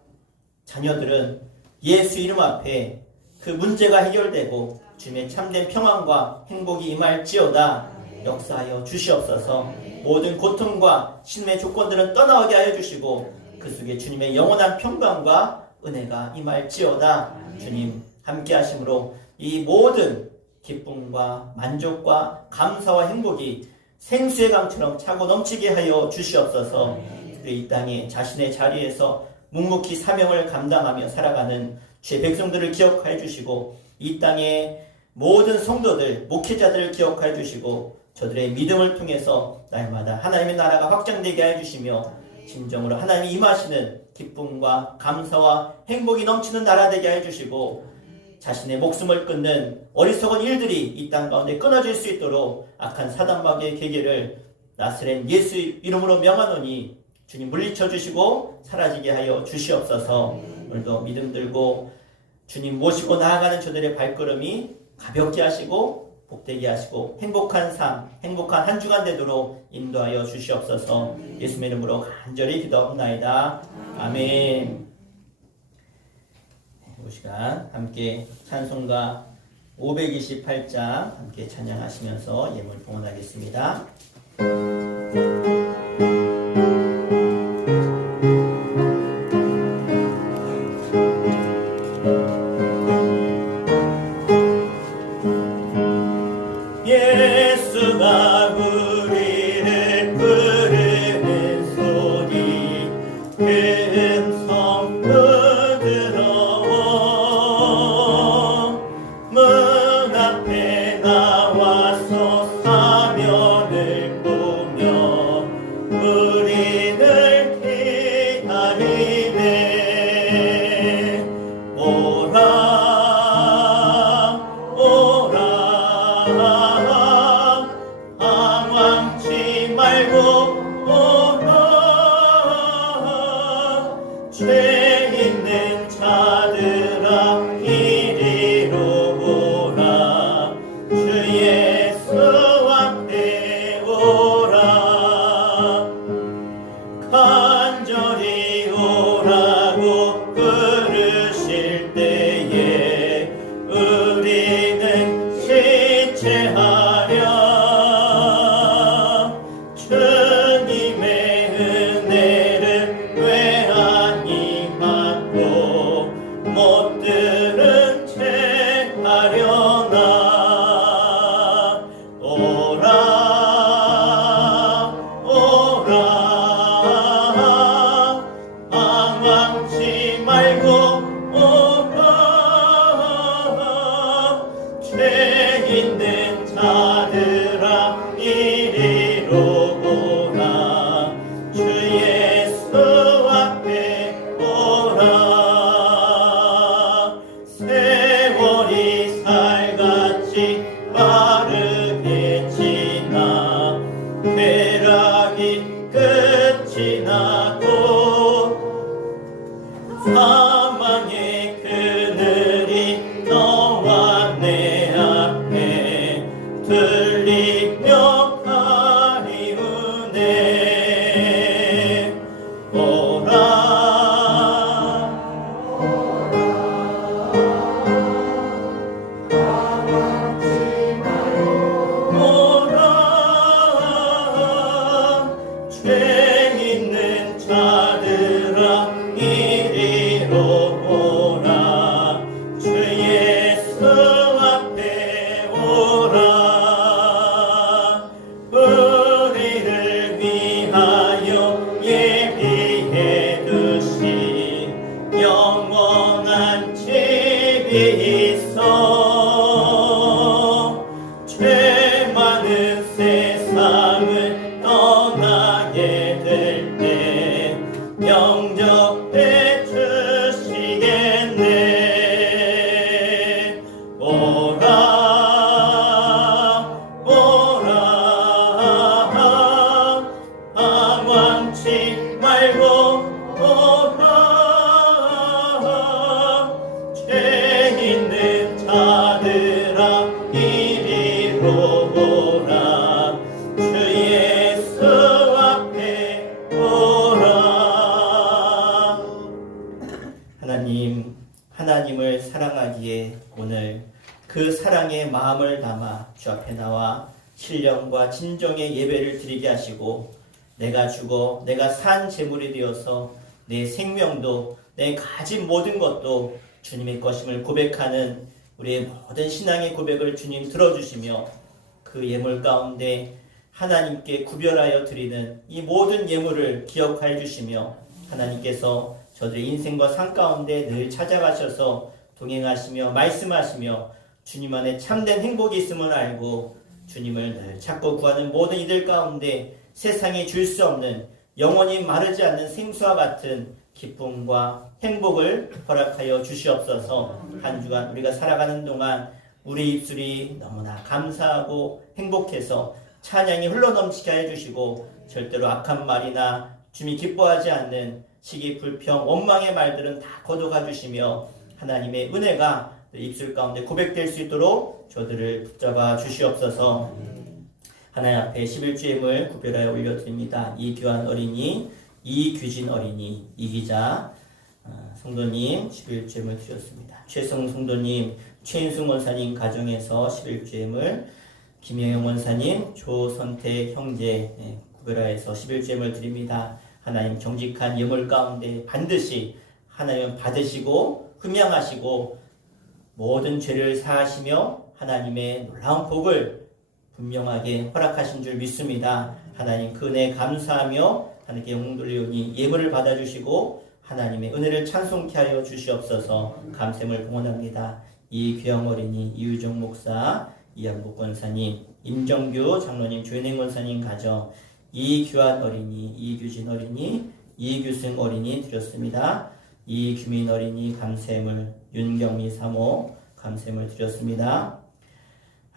자녀들은 예수 이름 앞에 그 문제가 해결되고 주님의 참된 평안과 행복이 임할지어다. 역사하여 주시옵소서. 모든 고통과 신의 조건들은 떠나오게 하여 주시고 그 속에 주님의 영원한 평강과 은혜가 임할지어다. 주님 함께 하심으로 이 모든 기쁨과 만족과 감사와 행복이 생수의 강처럼 차고 넘치게 하여 주시옵소서. 이 땅에 자신의 자리에서 묵묵히 사명을 감당하며 살아가는 주의 백성들을 기억하여 주시고 이 땅의 모든 성도들, 목회자들을 기억하여 주시고 저들의 믿음을 통해서 날마다 하나님의 나라가 확장되게 하여 주시며 진정으로 하나님이 임하시는 기쁨과 감사와 행복이 넘치는 나라 되게 하여 주시고 자신의 목숨을 끊는 어리석은 일들이 이 땅 가운데 끊어질 수 있도록 악한 사단마귀의 계계를 나스렛 예수 이름으로 명하노니 주님 물리쳐 주시고 사라지게 하여 주시옵소서. 오늘도 믿음 들고 주님 모시고 나아가는 저들의 발걸음이 가볍게 하시고 복되게 하시고 행복한 삶, 행복한 한 주간 되도록 인도하여 주시옵소서. 예수의 이름으로 간절히 기도합나이다. 아멘. 이 시간 함께 찬송가 528장 함께 찬양하시면서 예물 봉헌하겠습니다. 예수가 우리를 부르는 소리 방황치 말고 죄 있는 자들아 이리로 오라 주 예수 앞에 오라 간절히 오라고 부르실 때에 우리는 지체하려 주님의 은혜를 왜 아니하고 못 들은 채 하려나 오라 오라 방황치 말고 오라 죄 있는 자들아 이리로 오라 주 예수 앞에 오라 세월이 살같이 빠르게 지나 쾌락이 끝이 나고 사망의 그늘이 너와 내 앞에 들리며 가리우네 오라 오라 죄 있는 자들아 이리로 오라 주 예수 앞에 오라 우리를 위하여 예비해 두신 영원한 집이 있어 죄 많은 세상을 떠나게 될 때 영접해 주시겠네 오라 오라 방황치 말고 오라 죄 있는 자들아 이리로 오라 주 예수 앞에 오라 하나님을 사랑하기에 오늘 그 사랑의 마음을 담아 주 앞에 나와 신령과 진정의 예배를 드리게 하시고 내가 죽어 내가 산 제물이 되어서 내 생명도 내 가진 모든 것도 주님의 것임을 고백하는 우리의 모든 신앙의 고백을 주님 들어주시며 그 예물 가운데 하나님께 구별하여 드리는 이 모든 예물을 기억하여 주시며 하나님께서 저들의 인생과 삶 가운데 늘 찾아가셔서 동행하시며 말씀하시며 주님 안에 참된 행복이 있음을 알고 주님을 늘 찾고 구하는 모든 이들 가운데 세상에 줄 수 없는 영원히 마르지 않는 생수와 같은 기쁨과 행복을 허락하여 주시옵소서. 한 주간 우리가 살아가는 동안 우리 입술이 너무나 감사하고 행복해서 찬양이 흘러넘치게 해주시고 절대로 악한 말이나 주님이 기뻐하지 않는 시기 불평 원망의 말들은 다 거둬가 주시며 하나님의 은혜가 입술 가운데 고백될 수 있도록 저들을 붙잡아 주시옵소서. 하나님 앞에 11주임을 구별하여 올려드립니다. 이규환 어린이, 이규진 어린이, 이기자 성도님 11주임을 드렸습니다. 최성 성도님, 최인숙 원사님 가정에서 11주임을, 김영영 원사님, 조선태 형제 구별하여서 11주임을 드립니다. 하나님 정직한 예물 가운데 반드시 하나님 받으시고 흠양하시고 모든 죄를 사하시며 하나님의 놀라운 복을 분명하게 허락하신 줄 믿습니다. 하나님 그 은혜 감사하며 하나님께 영광 돌리오니 예물을 받아주시고 하나님의 은혜를 찬송케 하여 주시옵소서. 감샘을 봉헌합니다. 이규영 어린이, 이유정 목사, 이한복 권사님, 임정규 장로님, 조현행 권사님 가정, 이규환 어린이, 이규진 어린이, 이규승 어린이 드렸습니다. 이규민 어린이 감샘을, 윤경미 사모 감샘을 드렸습니다.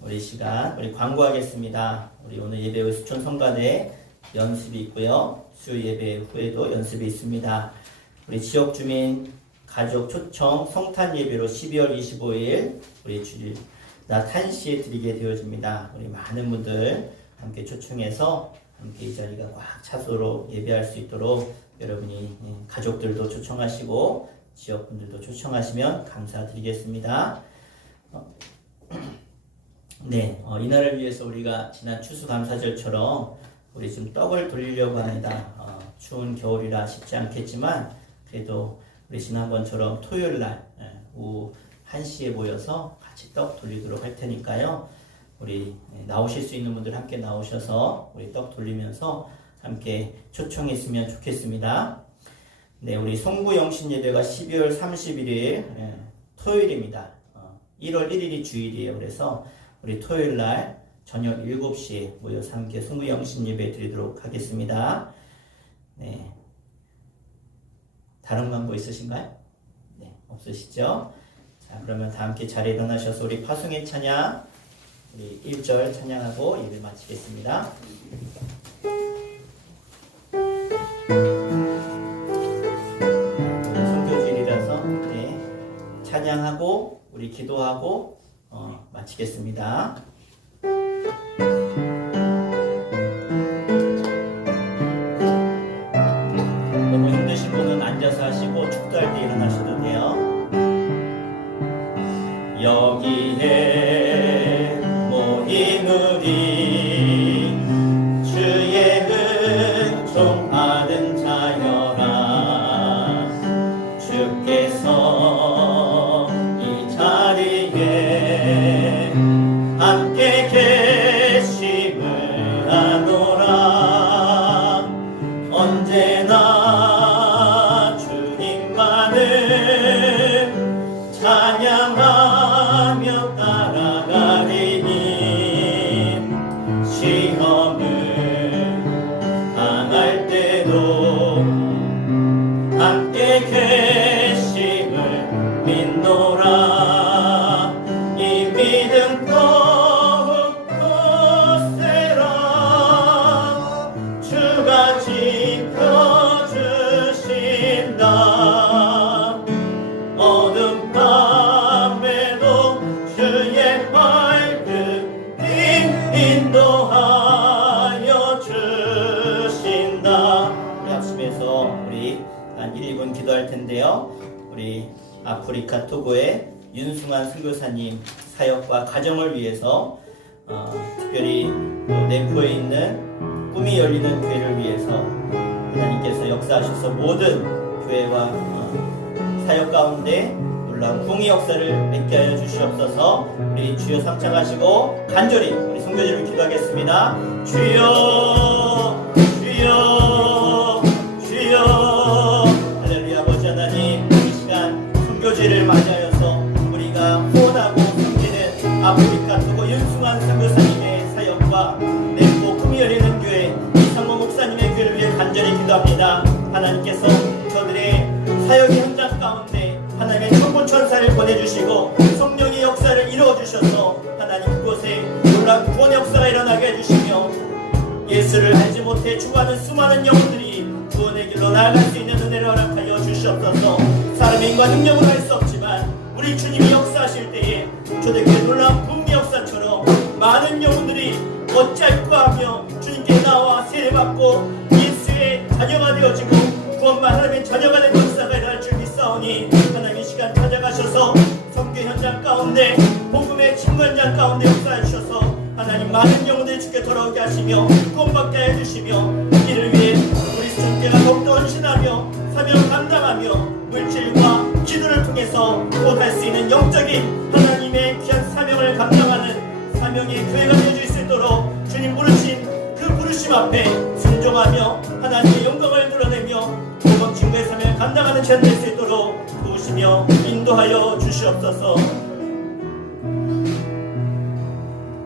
우리 시간 우리 광고하겠습니다. 우리 오늘 예배 후 수촌 성가대 연습이 있고요. 수 예배 후에도 연습이 있습니다. 우리 지역 주민 가족 초청 성탄 예배로 12월 25일 우리 주일 낮 1시에 드리게 되어집니다. 우리 많은 분들 함께 초청해서 함께 이 자리가 꽉 차도록 예배할 수 있도록 여러분이 가족들도 초청하시고 지역분들도 초청하시면 감사드리겠습니다. 네, 이날을 위해서 우리가 지난 추수감사절처럼 우리 지금 떡을 돌리려고 합니다. 추운 겨울이라 쉽지 않겠지만 그래도 우리 지난번처럼 토요일날 오후 1시에 모여서 같이 떡 돌리도록 할 테니까요. 우리 나오실 수 있는 분들 함께 나오셔서 우리 떡 돌리면서 함께 초청했으면 좋겠습니다. 네, 우리 송구영신 예배가 12월 31일 토요일입니다. 1월 1일이 주일이에요. 그래서 우리 토요일날 저녁 7시에 모여서 함께 송구영신 예배 드리도록 하겠습니다. 네, 다른 광고 있으신가요? 네, 없으시죠? 자, 그러면 다 함께 자리에 일어나셔서 우리 파송의 찬양 우리 1절 찬양하고 예배 마치겠습니다. 오늘 선교주일이라서 네, 찬양하고 우리 기도하고 마치겠습니다. 너무 힘드신 분은 앉아서 하시고 축도할 때 일어나셔도 돼요. 여기에 모인 우리 주의 은총 받은 자여라. 주께서 이 자리에 함께 계심을 아노라. 언제나 주님만을 찬양하며 따라가리니 시험을 당할 때도 함께 계심을 믿노라. 이 믿음 더욱 굳세라. 주가 지켜주신다. 어둠 밤에도 주의 발등이 인도하여 주신다. 우리 합심해서 우리 한 1분 기도할 텐데요. 우리 아프리카 토고의 윤승환 선교사님 사역과 가정을 위해서 특별히 내포에 있는 꿈이 열리는 교회를 위해서 하나님께서 역사하셔서 모든 교회와 사역 가운데 놀라운 궁의 역사를 맺게 하여 주시옵소서. 우리 주여 삼창하시고 간절히 우리 성교제를 기도하겠습니다. 주여 주여 주여. 할렐루야. 아버지 하나님, 이 시간 성교제를 맞이하여서 우리가 후원하고 섬기는 아프리카 토고 윤승환 선교사님의 사역과 내포 꿈이 열리는 교회 이상모 목사님의 교회를 위해 간절히 기도합니다. 하나님께서 저들의 사역의 현장 가운데 하나님의 천군천사를 보내주시고 성령의 역사를 이루어주셔서 하나님 그곳에 놀라운 구원 역사가 일어나게 해주시며 예수를 알지 못해 죽어가는 수많은 영혼들이 구원의 길로 나아갈 수 있는 은혜를 허락하여 주시옵소서. 사람의 인과 능력으로 할 수 없지만 우리 주님이 역사하실 때에 저들에게 놀라운 구원의 역사처럼 많은 영혼들이 어찌할까 하며 주님께 나와 세례받고 예수의 자녀가 되어지고 구원만 하나님의 자녀가 된 역사가 일어날 줄 믿사오니 하나님 이 시간 찾아가셔서 선교 현장 가운데 복음의 친구 현장 가운데 역사해 주셔서 하나님 많은 영혼들이 주께 돌아오게 하시며 구원받게 해주시며 이를 위해 우리 수천교회가 더욱더 헌신하며 사명을 감당하며 물질과 기도를 통해서 보답할 수 있는 영적인 하나님의 귀한 사명을 감당하는 사명의 교회가 되어줄 수 있도록 주님 부르신 그 부르심 앞에 순종하며 하나님의 영광을 드러내며 복음 친구의 사명을 감당하는 자들 될 수 있도록 도우시며 인도하여 주시옵소서.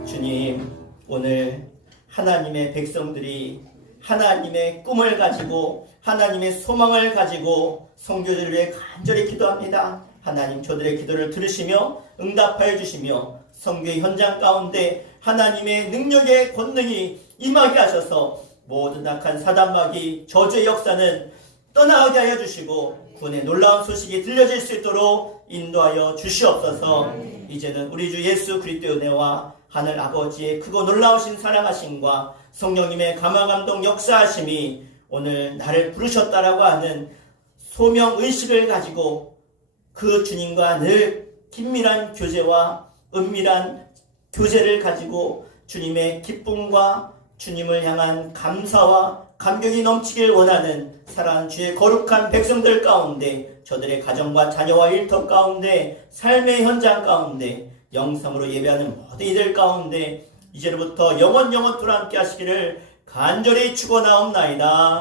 주님, 오늘 하나님의 백성들이 하나님의 꿈을 가지고 하나님의 소망을 가지고 성교제를 위해 간절히 기도합니다. 하나님 저들의 기도를 들으시며 응답하여 주시며 선교의 현장 가운데 하나님의 능력의 권능이 임하게 하셔서 모든 악한 사단마귀 저주의 역사는 떠나게 하여 주시고 구원의 놀라운 소식이 들려질 수 있도록 인도하여 주시옵소서. 이제는 우리 주 예수 그리스도의 은혜와 하늘 아버지의 크고 놀라우신 사랑하심과 성령님의 감화감동 역사하심이 오늘 나를 부르셨다라고 하는 소명의식을 가지고 그 주님과 늘 긴밀한 교제와 은밀한 교제를 가지고 주님의 기쁨과 주님을 향한 감사와 감격이 넘치길 원하는 사랑하는 주의 거룩한 백성들 가운데 저들의 가정과 자녀와 일터 가운데 삶의 현장 가운데 영성으로 예배하는 모든 이들 가운데 이제로부터 영원토록 함께 하시기를 간절히 축원하옵나이다.